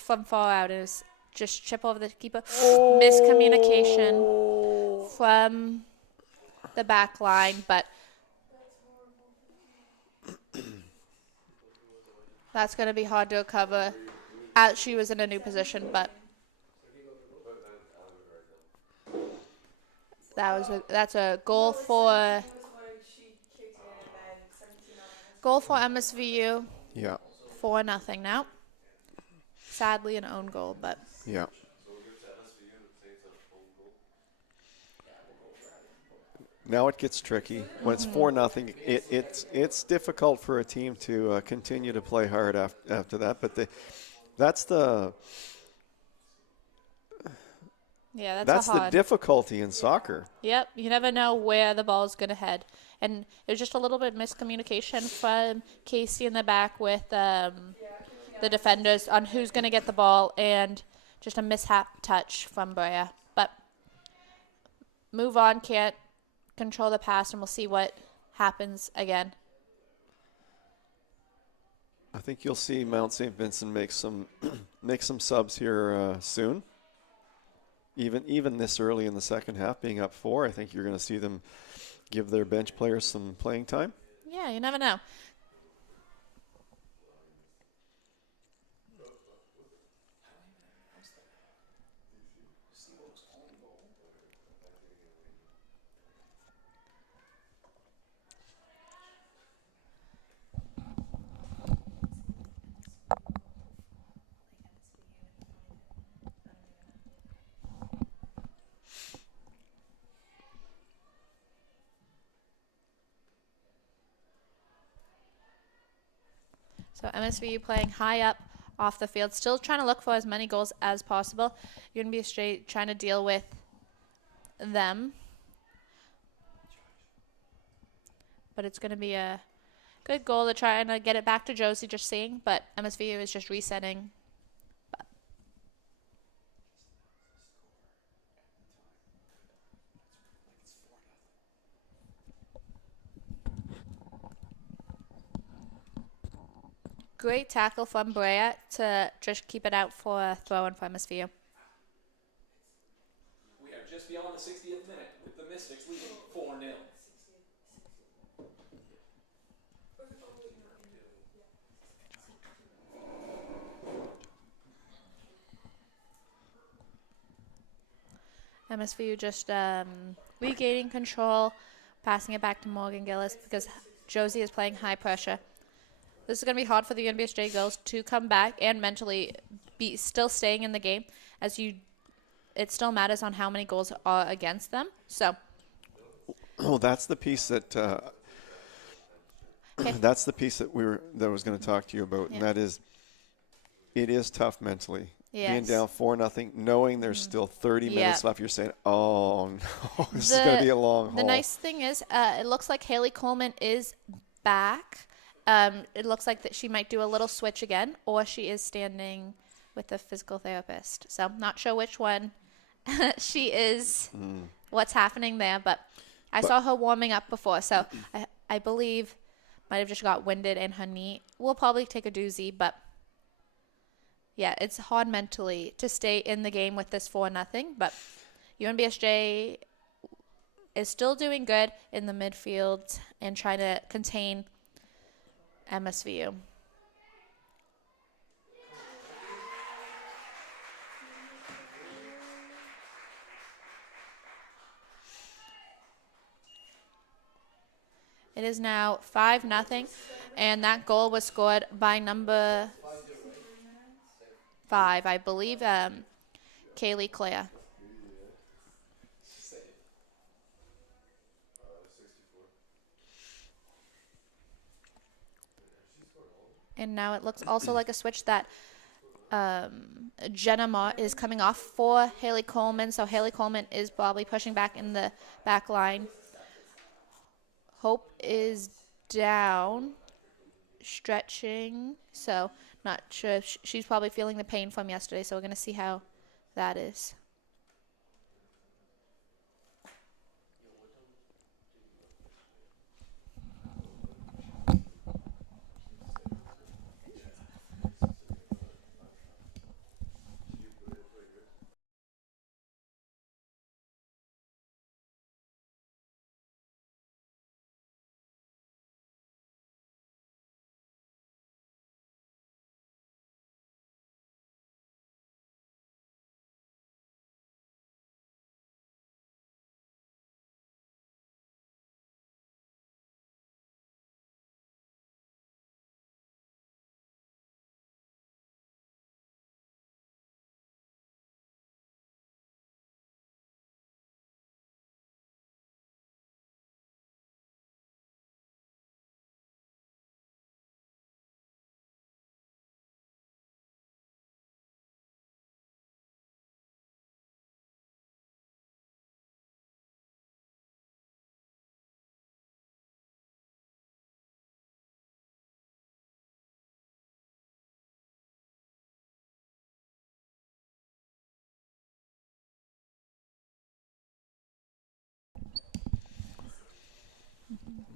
from far out. It was just chip over the keeper. Miscommunication from the back line, but that's going to be hard to recover. She was in a new position, but that's a goal for MSVU. yeah, 4-0 now. Sadly, an own goal, but yeah. Now it gets tricky. When it's 4-0, it's difficult for a team to continue to play hard after that. But that's the difficulty in soccer. Yep, you never know where the ball is going to head. And there's just a little bit of miscommunication from Casey in the back with the defenders on who's going to get the ball, and just a mishap touch from Brea. But move on, can't control the pass, and we'll see what happens again. I think you'll see Mount St. Vincent make some make some subs here soon. Even this early in the second half, being up 4, I think you're going to see them give their bench players some playing time. Yeah, you never know. So MSVU playing high up off the field, still trying to look for as many goals as possible. UNBSJ trying to deal with them. But it's going to be a good goal. They're trying to get it back to Josie, just seeing. But MSVU is just resetting. Great tackle from Brea to just keep it out for a throw-in for MSVU. We are just beyond the 60th minute with the Mystics leading 4-0. MSVU just regaining control, passing it back to Morgan Gillis because Josie is playing high pressure. This is going to be hard for the UNBSJ girls to come back and mentally be still staying in the game, as it still matters on how many goals are against them. So, That's the piece that that's the piece that I was going to talk to you about, and that is, it is tough mentally. Yes. Being down 4-0, knowing there's still 30 minutes left, you're saying, "Oh no, this is going to be a long haul." The nice thing is, it looks like Haley Coleman is back. It looks like that she might do a little switch again, or she is standing with a physical therapist. So I'm not sure which one she is, what's happening there. But I saw her warming up before, so I believe might have just got winded in her knee. We'll probably take a doozy, but yeah, it's hard mentally to stay in the game with this 4-0. But UNBSJ is still doing good in the midfield and trying to contain MSVU. It is now 5-0, and that goal was scored by number 5, I believe, Kaylee Clare. And now it looks also like a switch that Jenna Mott is coming off for Haley Coleman. So Haley Coleman is probably pushing back in the back line. Hope is down, stretching. So not sure if she's probably feeling the pain from yesterday. So we're going to see how that is.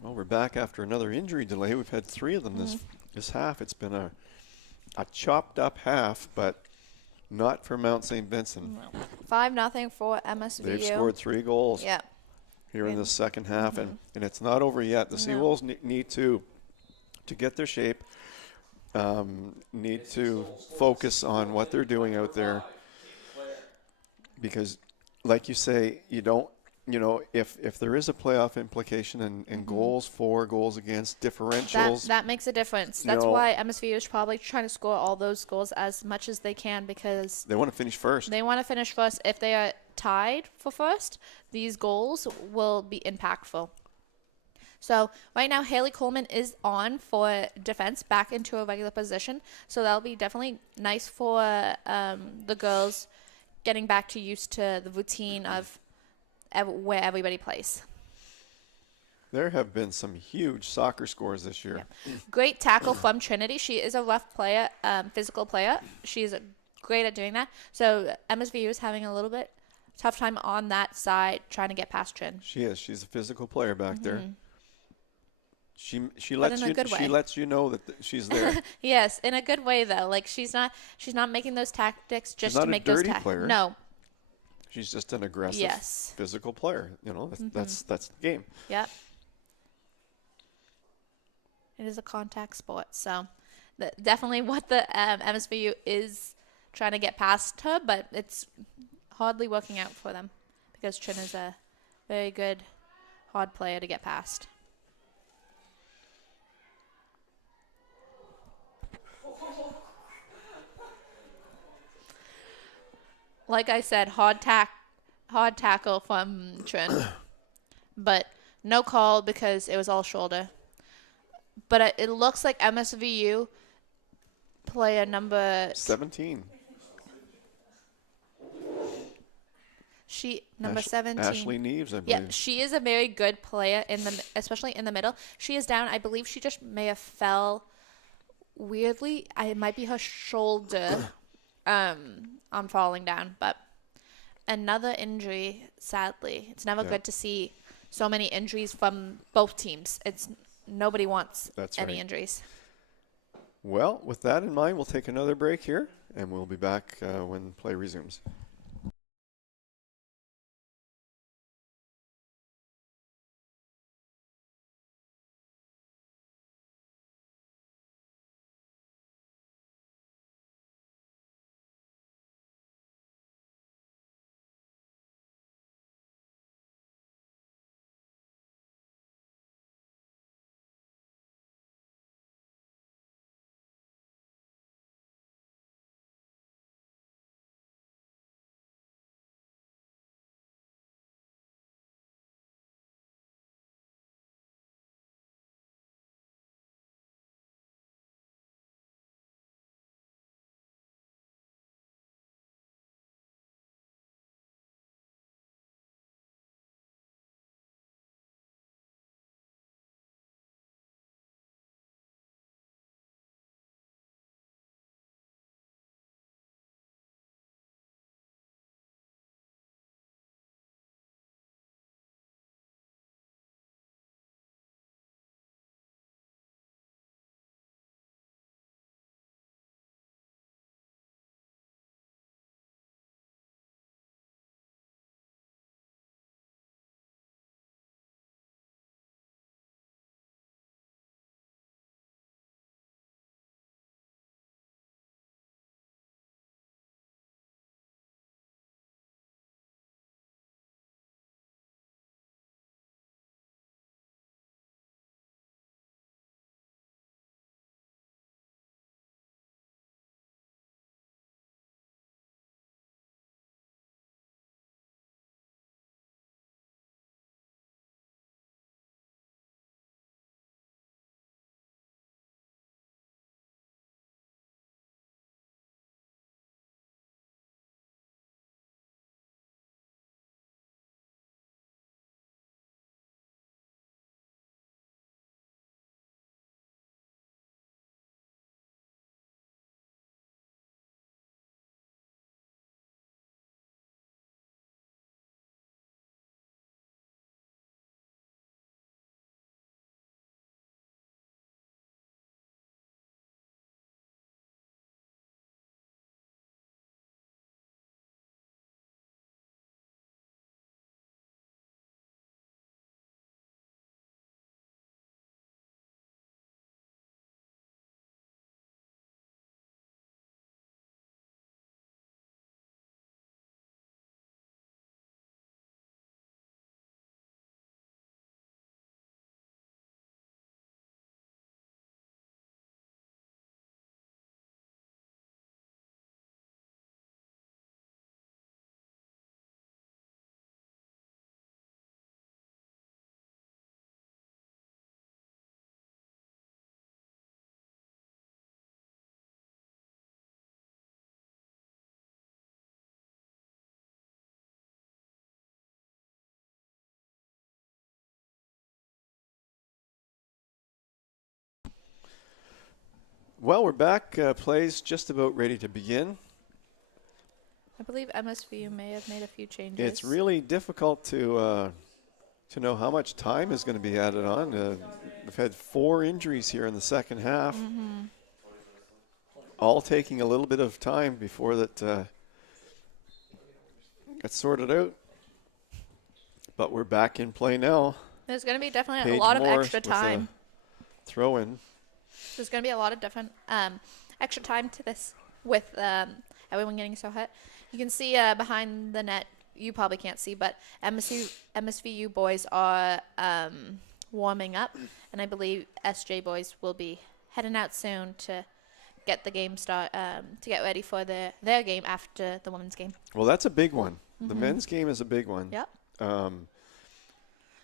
Well, we're back after another injury delay. We've had 3 of them this half. It's been a chopped up half, but not for Mount St. Vincent. 5-0 for MSVU. They've scored 3 goals Yeah. here in the second half, and it's not over yet. The Seawolves need to get their shape, need to focus on what they're doing out there, because, like you say, you don't, if there is a playoff implication and goals for, goals against, differentials. That makes a difference. That's why MSVU is probably trying to score all those goals as much as they can, because they want to finish first. they want to finish first. If they are tied for first, these goals will be impactful. So right now, Haley Coleman is on for defense, back into a regular position. So that'll be definitely nice for the girls getting back to used to the routine of where everybody plays. There have been some huge soccer scores this year. Yeah. Great tackle from Trinity. She is a rough player, physical player. She's great at doing that. So MSVU is having a little bit tough time on that side trying to get past Trin. She is. She's a physical player back there. She But lets in a good way. she lets you know that she's there. Yes, in a good way though. Like she's not making those tactics just not to a make those dirty player. No. She's just an aggressive, Yes. physical player. That's the game. Yep. It is a contact sport, so definitely what the MSVU is trying to get past her, but it's hardly working out for them because Trin is a very good hard player to get past. Like I said, hard tackle from Trin, but no call because it was all shoulder. But it looks like MSVU player number 17. Number 17. Ashley Neves, I believe. Yeah, she is a very good player especially in the middle. She is down. I believe she just may have fell weirdly. It might be her shoulder. On falling down, but another injury, sadly. It's never good to see so many injuries from both teams. Nobody wants any injuries. Well, with that in mind, we'll take another break here, and we'll be back when play resumes. Well, we're back. Play's just about ready to begin. I believe MSVU may have made a few changes. It's really difficult to know how much time is going to be added on. We've had 4 injuries here in the second half, all taking a little bit of time before that gets sorted out. But we're back in play now. There's going to be definitely Paige a lot of Moore extra with a time. throw in. There's going to be a lot of different extra time to this with everyone getting so hot. You can see behind the net, you probably can't see, but MSVU boys are warming up, and I believe SJ boys will be heading out soon to get the game to get ready for their game after the women's game. Well, that's a big one. The men's game is a big one. Yep.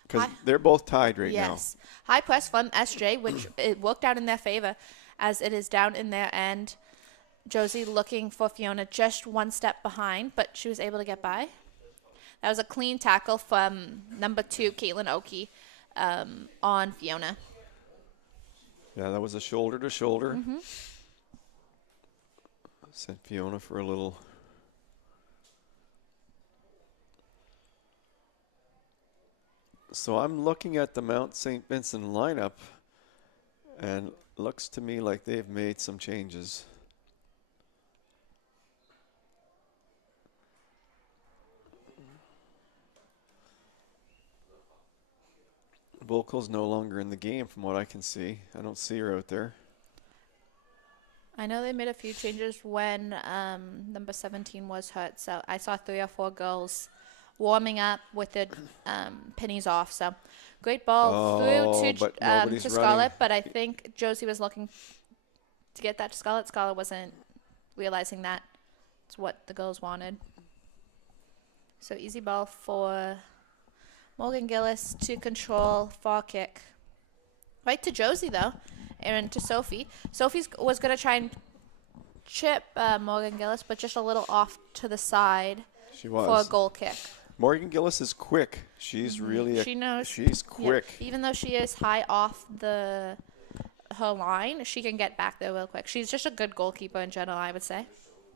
Because they're both tied right now. Yes. High press from SJ, which it worked out in their favor, as it is down in their end. Josie looking for Fiona just one step behind, but she was able to get by. That was a clean tackle from number 2, Caitlin Oakey, on Fiona. Yeah, that was a shoulder to shoulder. Sent Fiona for a little. So I'm looking at the Mount St. Vincent lineup, and looks to me like they've made some changes. Volko's no longer in the game from what I can see. I don't see her out there. I know they made a few changes when number 17 was hurt, so I saw 3 or 4 girls warming up with their pennies off. So great ball through to Scarlett, but I think Josie was looking to get that to Scarlett. Scarlett wasn't realizing that it's what the girls wanted. So easy ball for Morgan Gillis to control, far kick. Right to Josie, though, and to Sophie. Sophie was going to try and chip Morgan Gillis, but just a little off to the side for a goal kick. Morgan Gillis is quick. She's really she knows. She's quick. Yeah, even though she is high off her line, she can get back there real quick. She's just a good goalkeeper in general, I would say.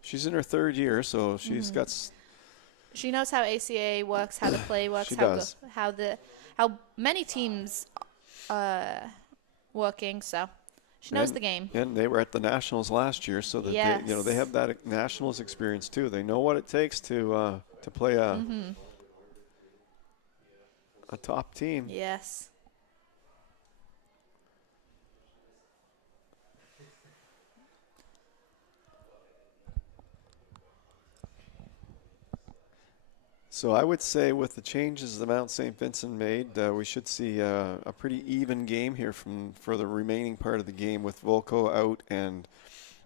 She's in her 3rd year, so she's got. She knows how ACAA works, how the play works, She does. how many teams are working. So she knows the game. And they were at the Nationals last year, so that they have that Nationals experience too. They know what it takes to play a top team. Yes. So I would say with the changes that Mount St. Vincent made, we should see a pretty even game here for the remaining part of the game with Volko out and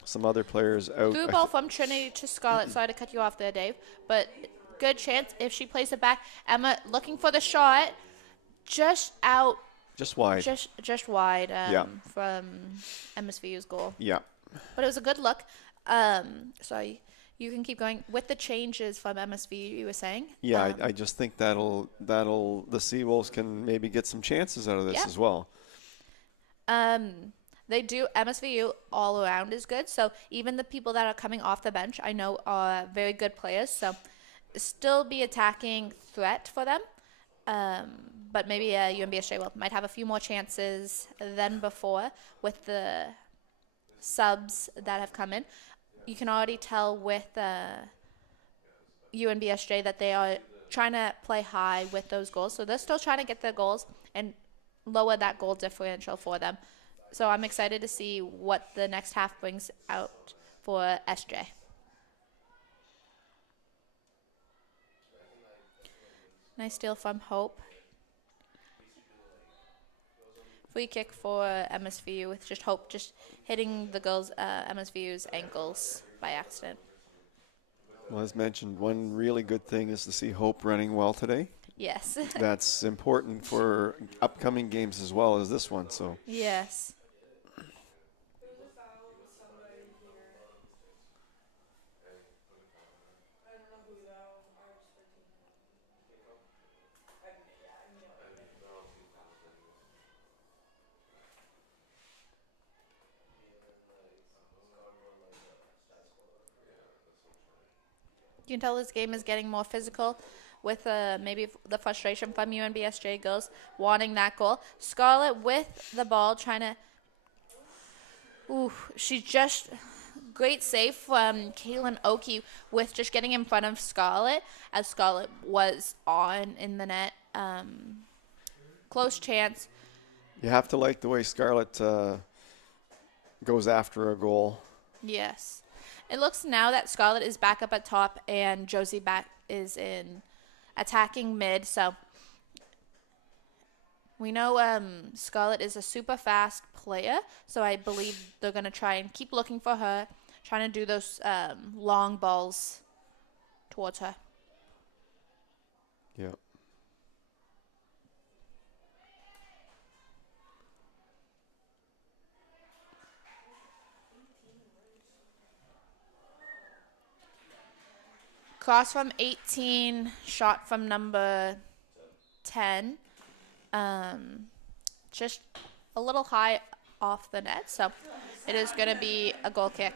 some other players out. Through ball from Trinity to Scarlett. Sorry to cut you off there, Dave. But good chance if she plays it back. Emma looking for the shot. Just out. Just wide. Just wide from MSVU's goal. Yeah. But it was a good look. Sorry. You can keep going with the changes from MSV. You were saying, yeah. I just think that'll the Seawolves can maybe get some chances out of this as well. They do. MSVU all around is good. So even the people that are coming off the bench, I know are very good players. So still be attacking threat for them. But maybe UNBSJ might have a few more chances than before with the subs that have come in. You can already tell with UNBSJ that they are trying to play high with those goals. So they're still trying to get their goals and lower that goal differential for them. So I'm excited to see what the next half brings out for SJ. Nice steal from Hope. Free kick for MSVU with just Hope just hitting the girls MSVU's ankles by accident. Well, as mentioned, one really good thing is to see Hope running well today. Yes. That's important for upcoming games as well as this one. So yes. You can tell this game is getting more physical with maybe the frustration from UNBSJ girls wanting that goal. Scarlett with the ball trying to... Ooh, she just... Great save from Kaylin Oki with just getting in front of Scarlett as Scarlett was on in the net. Close chance. You have to like the way Scarlett goes after a goal. Yes. It looks now that Scarlett is back up at top and Josie back is in attacking mid. So we know Scarlett is a super fast player. So I believe they're going to try and keep looking for her, trying to do those long balls towards her. Yeah. Cross from 18, shot from number 10. Just a little high off the net, so it is going to be a goal kick.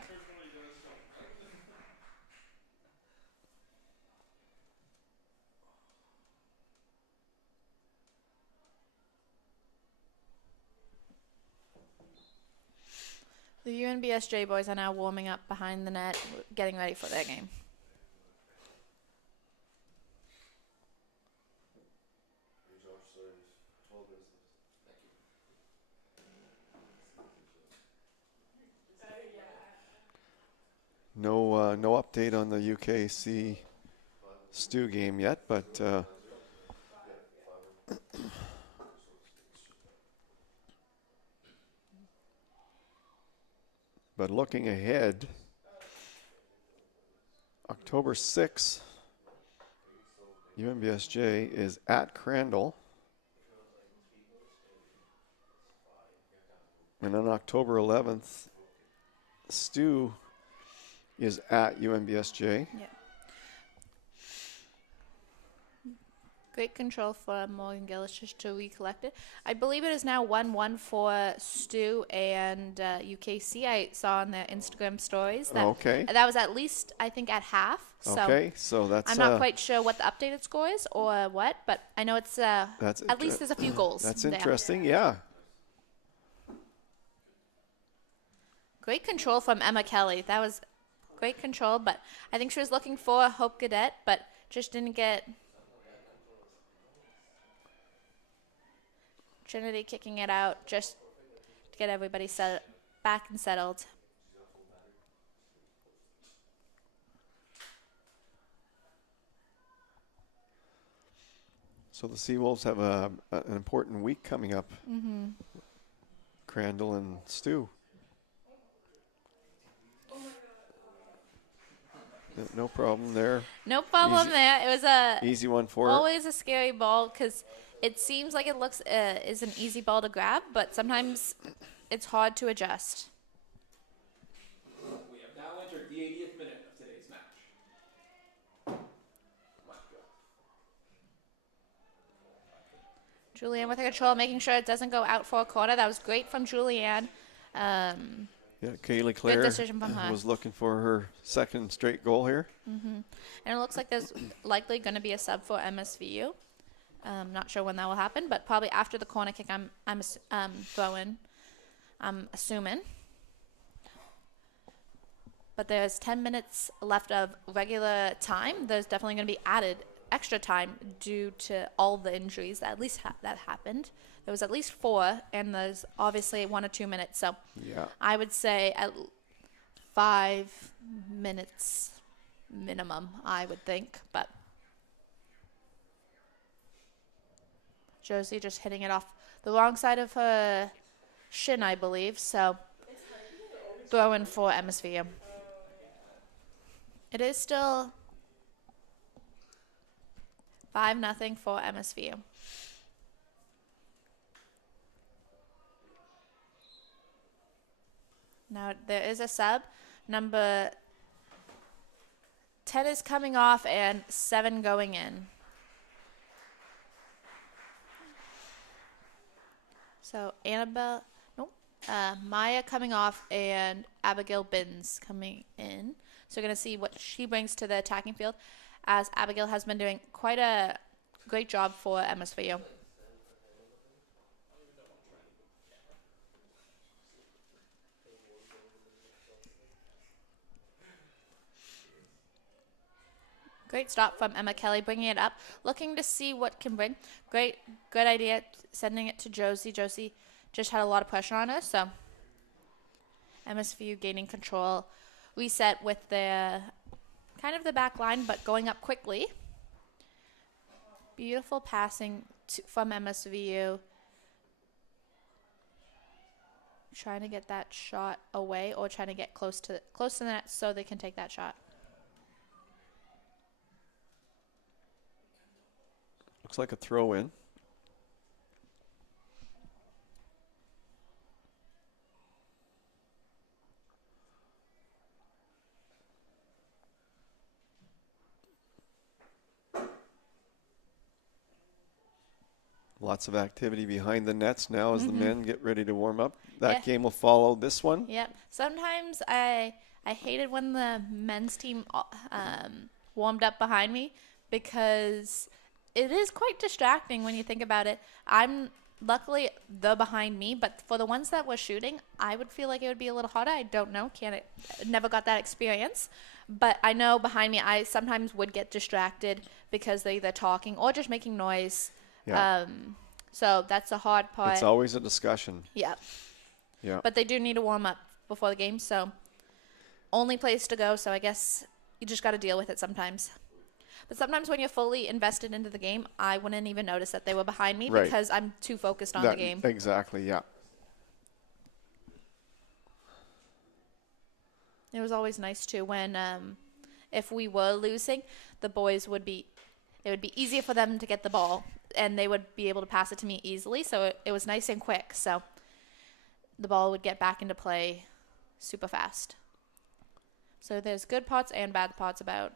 The UNBSJ boys are now warming up behind the net, getting ready for their game. No update on the UKC Stu game yet, but looking ahead, October 6th, UNBSJ is at Crandall. And on October 11th, Stu is at UNBSJ. Yeah. Great control for Morgan Gillis just to recollect it. I believe it is now 1-1 for Stu and UKC. I saw on their Instagram stories that Okay. that was at least, I think, at half. So Okay, so that's I'm not quite sure what the updated score is or what, but I know it's at least there's a few goals. That's there. interesting, yeah. Great control from Emma Kelly. That was great control, but I think she was looking for Hope Gadet, but just didn't get... Trinity kicking it out just to get everybody back and settled. So the Seawolves have an important week coming up. Mm-hmm. Crandall and Stu. No problem there. No problem there. It was a easy one for her. always a scary ball because it seems like it looks is an easy ball to grab, but sometimes it's hard to adjust. We have now entered the 80th minute of today's match. Julianne with the control, making sure it doesn't go out for a corner. That was great from Julianne. Yeah, Kaylee Clare decision from her. was looking for her second straight goal here. Mm-hmm. And it looks like there's likely going to be a sub for MSVU. Not sure when that will happen, but probably after the corner kick. I'm throwing. I'm assuming. But there's 10 minutes left of regular time. There's definitely going to be added extra time due to all the injuries that at least that happened. There was at least 4, and there's obviously 1 or 2 minutes. So Yeah. I would say at 5 minutes minimum, I would think. But Josie just hitting it off the wrong side of her shin, I believe. So throwing for MSVU. It is still 5-0 for MSVU. Now there is a sub. Number 10 is coming off and 7 going in. So Maya coming off and Abigail Binns coming in. So we're going to see what she brings to the attacking field, as Abigail has been doing quite a great job for MSVU. Great stop from Emma Kelly, bringing it up, looking to see what can bring. Good idea, sending it to Josie. Josie just had a lot of pressure on her, so MSVU gaining control. Reset with the kind of the back line, but going up quickly. Beautiful passing from MSVU. Trying to get that shot away, or trying to get close to the net so they can take that shot. Looks like a throw in. Lots of activity behind the nets now as the men get ready to warm up. That game will follow this one. Yep. Sometimes I hated when the men's team warmed up behind me, because it is quite distracting when you think about it. I'm luckily they're behind me, but for the ones that were shooting, I would feel like it would be a little harder. I don't know. Never got that experience. But I know behind me, I sometimes would get distracted because they're either talking or just making noise. Yeah. So that's the hard part. It's always a discussion. Yeah. Yeah. But they do need to warm up before the game, so only place to go. So I guess you just got to deal with it sometimes. But sometimes when you're fully invested into the game, I wouldn't even notice that they were behind me because I'm too focused on the game. Exactly, yeah. It was always nice too when if we were losing, the boys would be, it would be easier for them to get the ball and they would be able to pass it to me easily. So it was nice and quick. So the ball would get back into play super fast. So there's good parts and bad parts about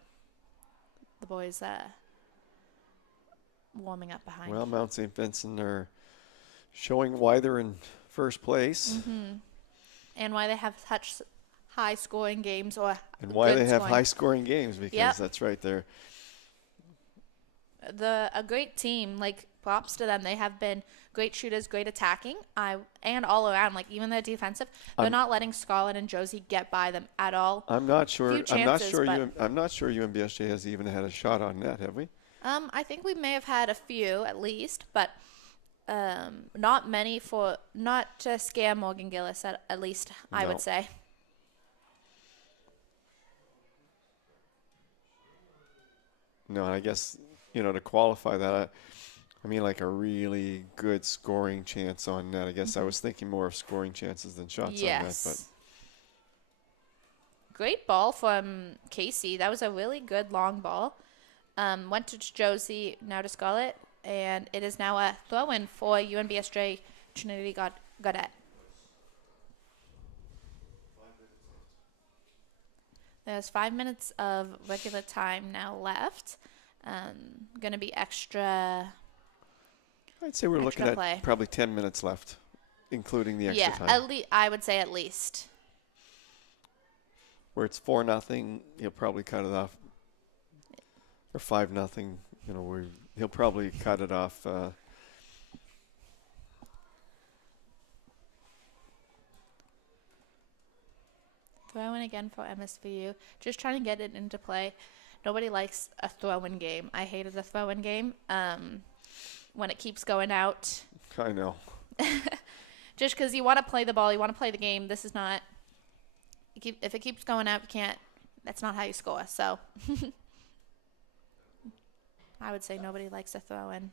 the boys warming up behind. Well, Mount St. Vincent are showing why they're in first place. And why they have such high scoring games, and why they have high scoring games, because that's right there. A great team, like props to them. They have been great shooters, great attacking, and all around. Like even their defensive, they're not letting Scarlett and Josie get by them at all. I'm not sure. I'm not sure UNBSJ UNBSJ has even had a shot on net, have we? I think we may have had a few at least, but not many not to scare Morgan Gillis at least. I would say. No, I guess, to qualify that, I mean like a really good scoring chance on net. I guess I was thinking more of scoring chances than shots on net. But great ball from Casey. That was a really good long ball. Went to Josie, now to Scarlett, and it is now a throw-in for UNBSJ Trinity Gaudette. There's 5 minutes of regular time now left. Going to be extra. I'd say we're looking at probably 10 minutes left, including the extra time. Yeah, I would say at least. Where it's 4-0, he'll probably cut it off. Or 5-0, he'll probably cut it off. Throw-in again for MSVU. Just trying to get it into play. Nobody likes a throw-in game. I hated the throw-in game when it keeps going out. I know. Just because you want to play the ball, you want to play the game. This is not. If it keeps going out, you can't. That's not how you score. So I would say nobody likes a throw-in.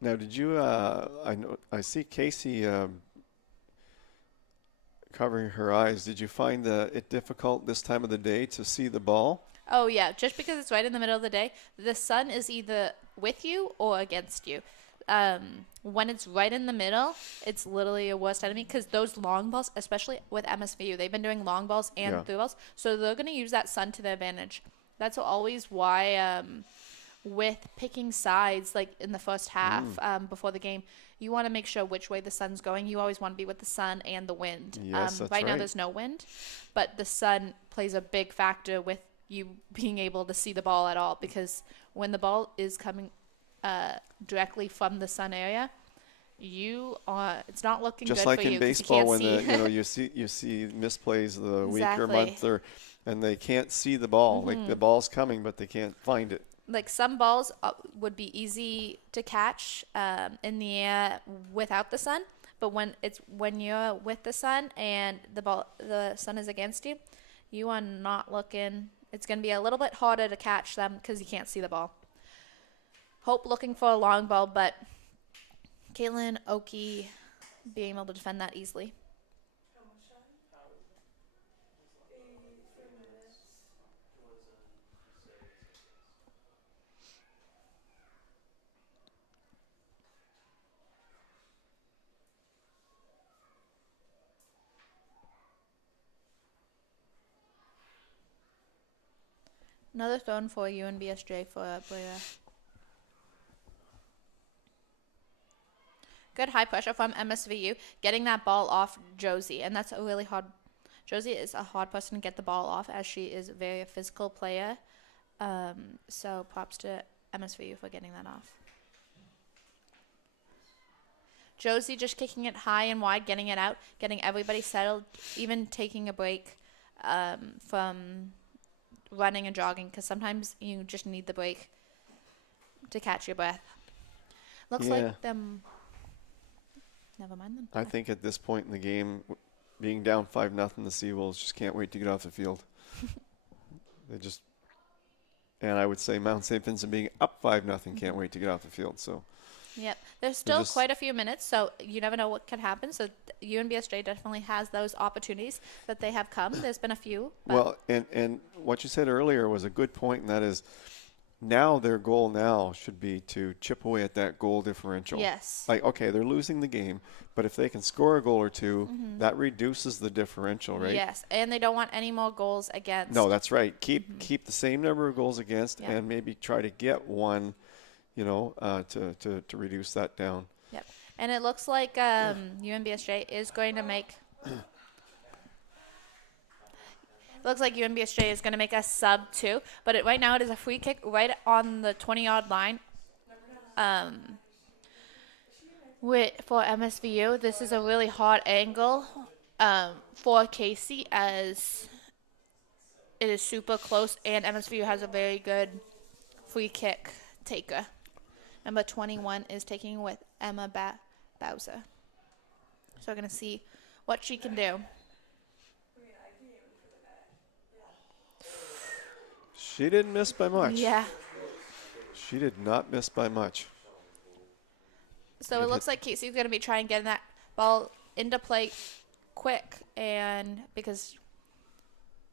Now, did you? I see Casey covering her eyes. Did you find it difficult this time of the day to see the ball? Oh yeah, just because it's right in the middle of the day, the sun is either with you or against you. When it's right in the middle, it's literally a worst enemy because those long balls, especially with MSVU, they've been doing long balls and through balls, so they're going to use that sun to their advantage. That's always why with picking sides, like in the first half, before the game, you want to make sure which way the sun's going. You always want to be with the sun and the wind. Yes, that's right now right. there's no wind, but the sun plays a big factor with you being able to see the ball at all, because when the ball is coming directly from the sun area, it's not looking Just good like for in you 'cause you baseball, can't when see. you see misplays of the week or Exactly. month, and they can't see the ball. Like the ball's coming, but they can't find it. Like some balls would be easy to catch in the air without the sun, but when you're with the sun and the sun is against you, you are not looking. It's going to be a little bit harder to catch them because you can't see the ball. Hope looking for a long ball, but Caitlin Oki being able to defend that easily. Another thrown for UNBSJ for Blair. Good high pressure from MSVU, getting that ball off Josie, and that's a really hard. Josie is a hard person to get the ball off, as she is a very physical player. So props to MSVU for getting that off. Josie just kicking it high and wide, getting it out, getting everybody settled, even taking a break from running and jogging, because sometimes you just need the break to catch your breath. Looks like them. Never mind them. I think at this point in the game, being down 5-0, the Seawolves just can't wait to get off the field. And I would say Mount St. Vincent being up 5-0 can't wait to get off the field. So. Yep. There's still quite a few minutes, so you never know what can happen. So UNBSJ definitely has those opportunities that they have come. There's been a few. Well, and what you said earlier was a good point, and that is now their goal now should be to chip away at that goal differential. Yes. Like, okay, they're losing the game, but if they can score a goal or two, that reduces the differential, right? Yes, and they don't want any more goals against. No, that's right. Keep the same number of goals against, Yep. and maybe try to get one, to reduce that down. Yep. And it looks like UNBSJ is going to make. Looks like UNBSJ is going to make a sub too, but right now it is a free kick right on the 20-yard line. For MSVU, this is a really hard angle for Casey, as it is super close, and MSVU has a very good free kick taker. Number 21 is taking with Emma Bowser. So we're going to see what she can do. She didn't miss by much. Yeah. She did not miss by much. So it looks like Casey's going to be trying getting that ball into play quick, and because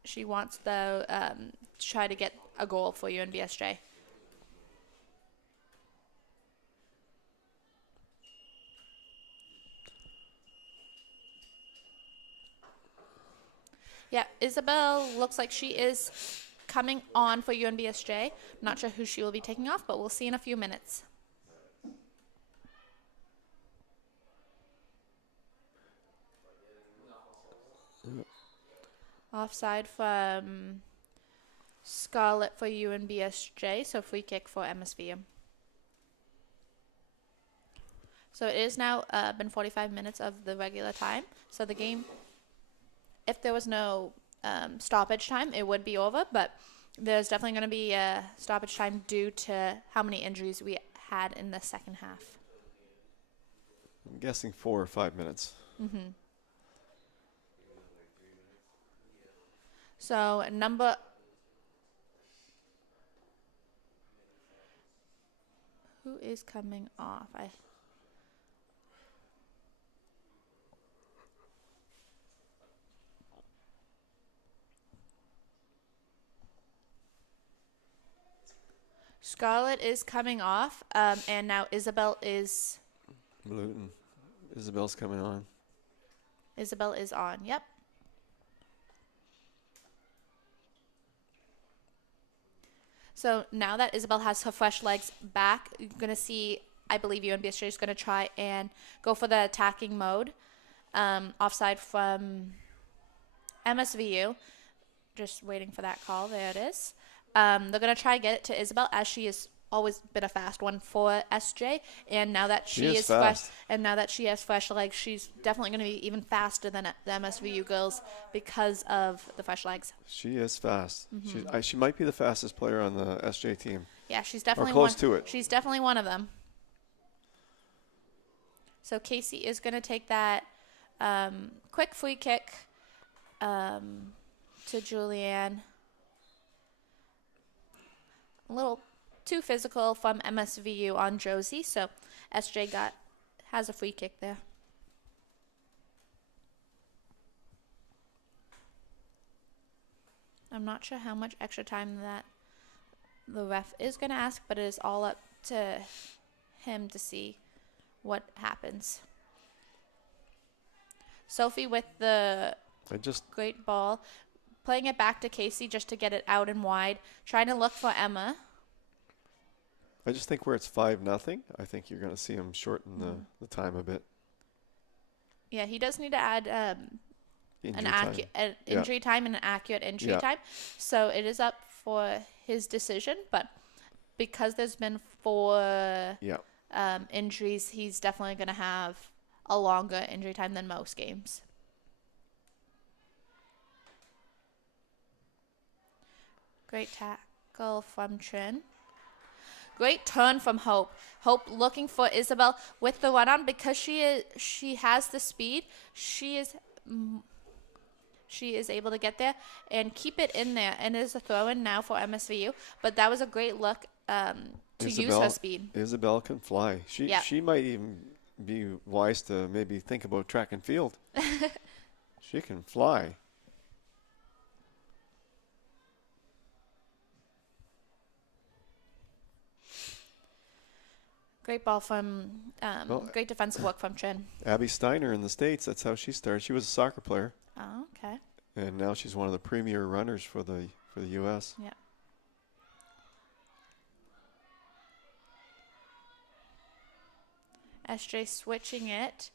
she wants to try to get a goal for UNBSJ. Yeah, Isabel looks like she is coming on for UNBSJ. Not sure who she will be taking off, but we'll see in a few minutes. Offside from Scarlett for UNBSJ, so free kick for MSVU. So it is now been 45 minutes of the regular time. So the game, if there was no stoppage time, it would be over, but there's definitely going to be a stoppage time due to how many injuries we had in the second half. I'm guessing 4 or 5 minutes. Mm-hmm. So who is coming off? Scarlett is coming off, and now Isabel is. Luton. Isabel's coming on. Isabel is on. Yep. So now that Isabel has her fresh legs back, you're going to see, I believe UNBSJ is going to try and go for the attacking mode. Offside from MSVU. Just waiting for that call. There it is. They're going to try and get it to Isabel, as she has always been a fast one for SJ. And now that she is fresh, and now that she has fresh legs, she's definitely going to be even faster than the MSVU girls because of the fresh legs. She is fast. She might be the fastest player on the SJ team. Yeah, she's definitely close to it. She's definitely one of them. So Casey is going to take that quick free kick to Julianne. A little too physical from MSVU on Josie, so SJ has a free kick there. I'm not sure how much extra time that the ref is going to ask, but it is all up to him to see what happens. Sophie with the great ball, playing it back to Casey just to get it out and wide, trying to look for Emma. I just think where it's 5-0, I think you're going to see him shorten the time a bit. Yeah, he does need to add injury time and an accurate injury time. So it is up for his decision, but because there's been 4 injuries, he's definitely going to have a longer injury time than most games. Great tackle from Trin. Great turn from Hope. Hope looking for Isabel with the run on because she has the speed. She is able to get there and keep it in there. And it is a throw in now for MSVU. But that was a great look to use her speed. Isabel can fly. She might even be wise to maybe think about track and field. She can fly. Great ball from, great defensive work from Trin. Abby Steiner in the States, that's how she started. She was a soccer player. Oh, okay. And now she's one of the premier runners for the U.S. Yeah. SJ switching it.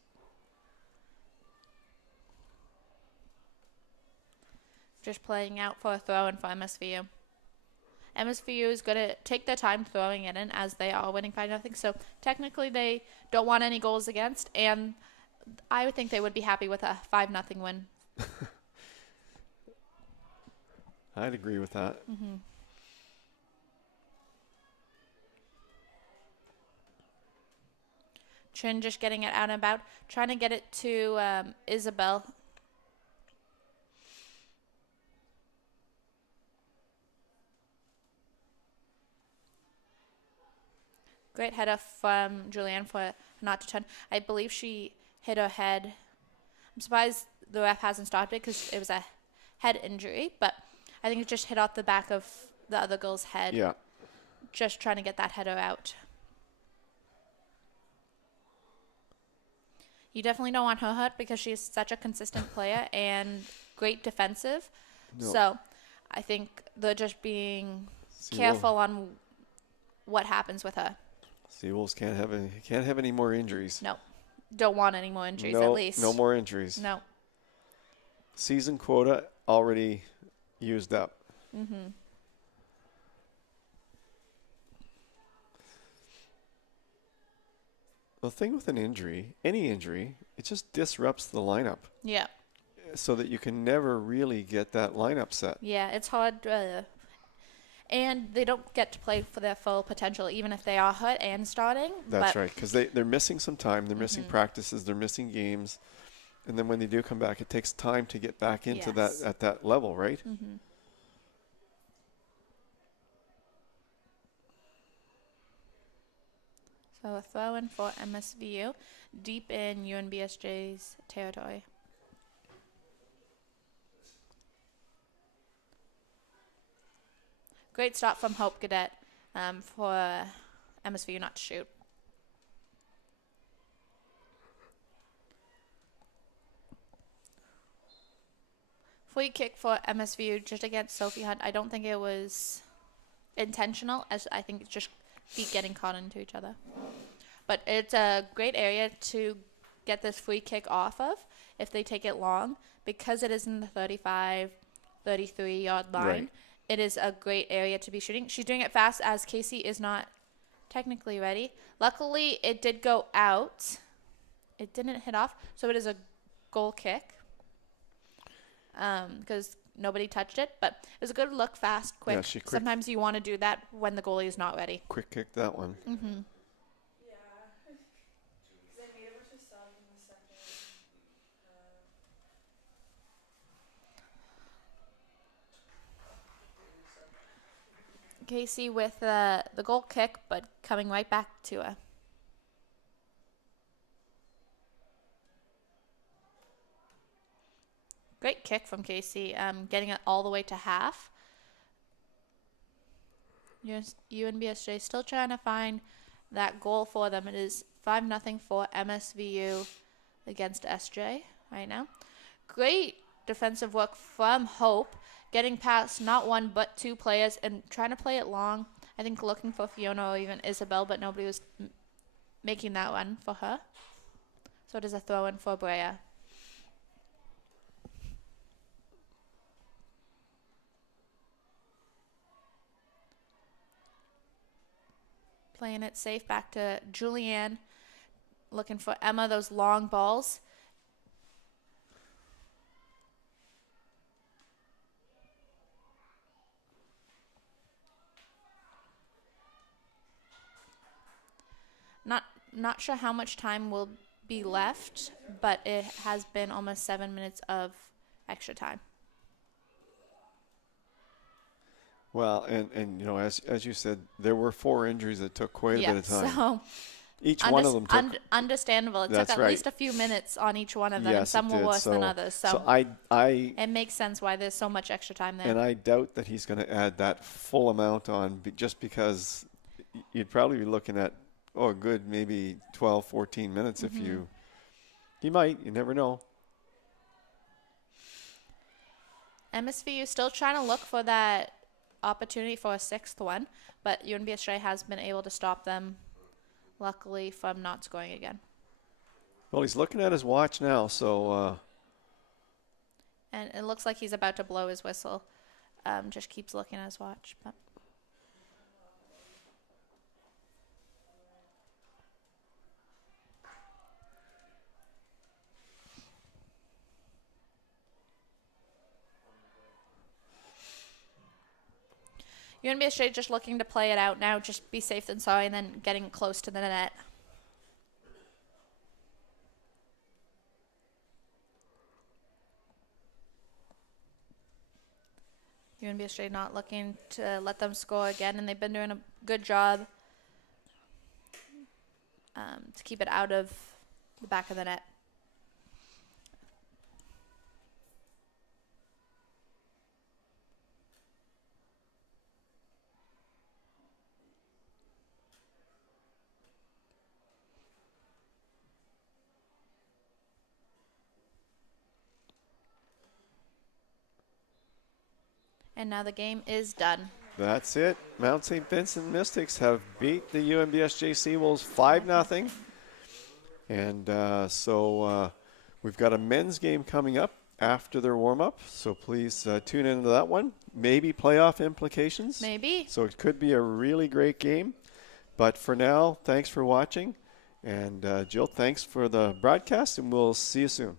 Just playing out for a throw-in for MSVU. MSVU is going to take their time throwing it in as they are winning 5-0. So technically they don't want any goals against, and I would think they would be happy with a 5-0 win. I'd agree with that. Mm-hmm. Trin just getting it out and about, trying to get it to Isabel. Great header from Julianne for not to turn. I believe she hit her head. I'm surprised the ref hasn't stopped it because it was a head injury, but I think it just hit off the back of the other girl's head. Yeah. Just trying to get that header out. You definitely don't want her hurt because she's such a consistent player and great defensive. No. So I think they're just being careful on what happens with her. Seawolves can't have any more injuries. No. Don't want any more injuries, at least. No more injuries. No. Season quota already used up. Mm-hmm. The thing with an injury, any injury, it just disrupts the lineup. Yeah. So that you can never really get that lineup set. Yeah, it's hard. And they don't get to play for their full potential, even if they are hurt and starting. That's right, because they're missing some time. They're missing practices. They're missing games. And then when they do come back, it takes time to get back into that at that level, right? Mm-hmm. So a throw in for MSVU, deep in UNBSJ's territory. Great stop from Hope Cadet for MSVU not to shoot. Free kick for MSVU just against Sophie Hunt. I don't think it was intentional as I think it's just feet getting caught into each other. But it's a great area to get this free kick off of if they take it long, because it is in the 35, 33 yard line. Right. It is a great area to be shooting. She's doing it fast as Casey is not technically ready. Luckily, it did go out. It didn't hit off, so it is a goal kick because nobody touched it. But it was a good look, fast, quick. Yeah, she quick- Sometimes you want to do that when the goalie is not ready. Quick kick that one. Mm-hmm. Casey with the goal kick, but coming right back to her. Great kick from Casey, getting it all the way to half. UNBSJ still trying to find that goal for them. It is 5-0 for MSVU against SJ right now. Great defensive work from Hope, getting past not one but two players and trying to play it long. I think looking for Fiona or even Isabel, but nobody was making that one for her. So it is a throw-in for Brea. Playing it safe back to Julianne. Looking for Emma, those long balls. Not sure how much time will be left, but it has been almost 7 minutes of extra time. Well, and you know, as you said, there were 4 injuries that took quite a bit of time. So each one of them took. Understandable. It That's took at right. least a few minutes on each one of them, and Yes, some it were did. worse than others. So I it makes sense why there's so much extra time there. and I doubt that he's going to add that full amount on just because you'd probably be looking at a good maybe 12, 14 minutes if you. He might. You never know. MSVU still trying to look for that opportunity for a 6th one, but UNBSJ has been able to stop them, luckily, from not scoring again. Well, he's looking at his watch now, so. And it looks like he's about to blow his whistle. Just keeps looking at his watch. But UNBSJ just looking to play it out now, just be safe than sorry, and then getting close to the net. UNBSJ not looking to let them score again, and they've been doing a good job to keep it out of the back of the net. And now the game is done. That's it. Mount St. Vincent Mystics have beat the UNBSJ Seawolves 5-0. And so we've got a men's game coming up after their warm-up. So please tune into that one. Maybe playoff implications. Maybe. So it could be a really great game. But for now, thanks for watching. And Jill, thanks for the broadcast, and we'll see you soon.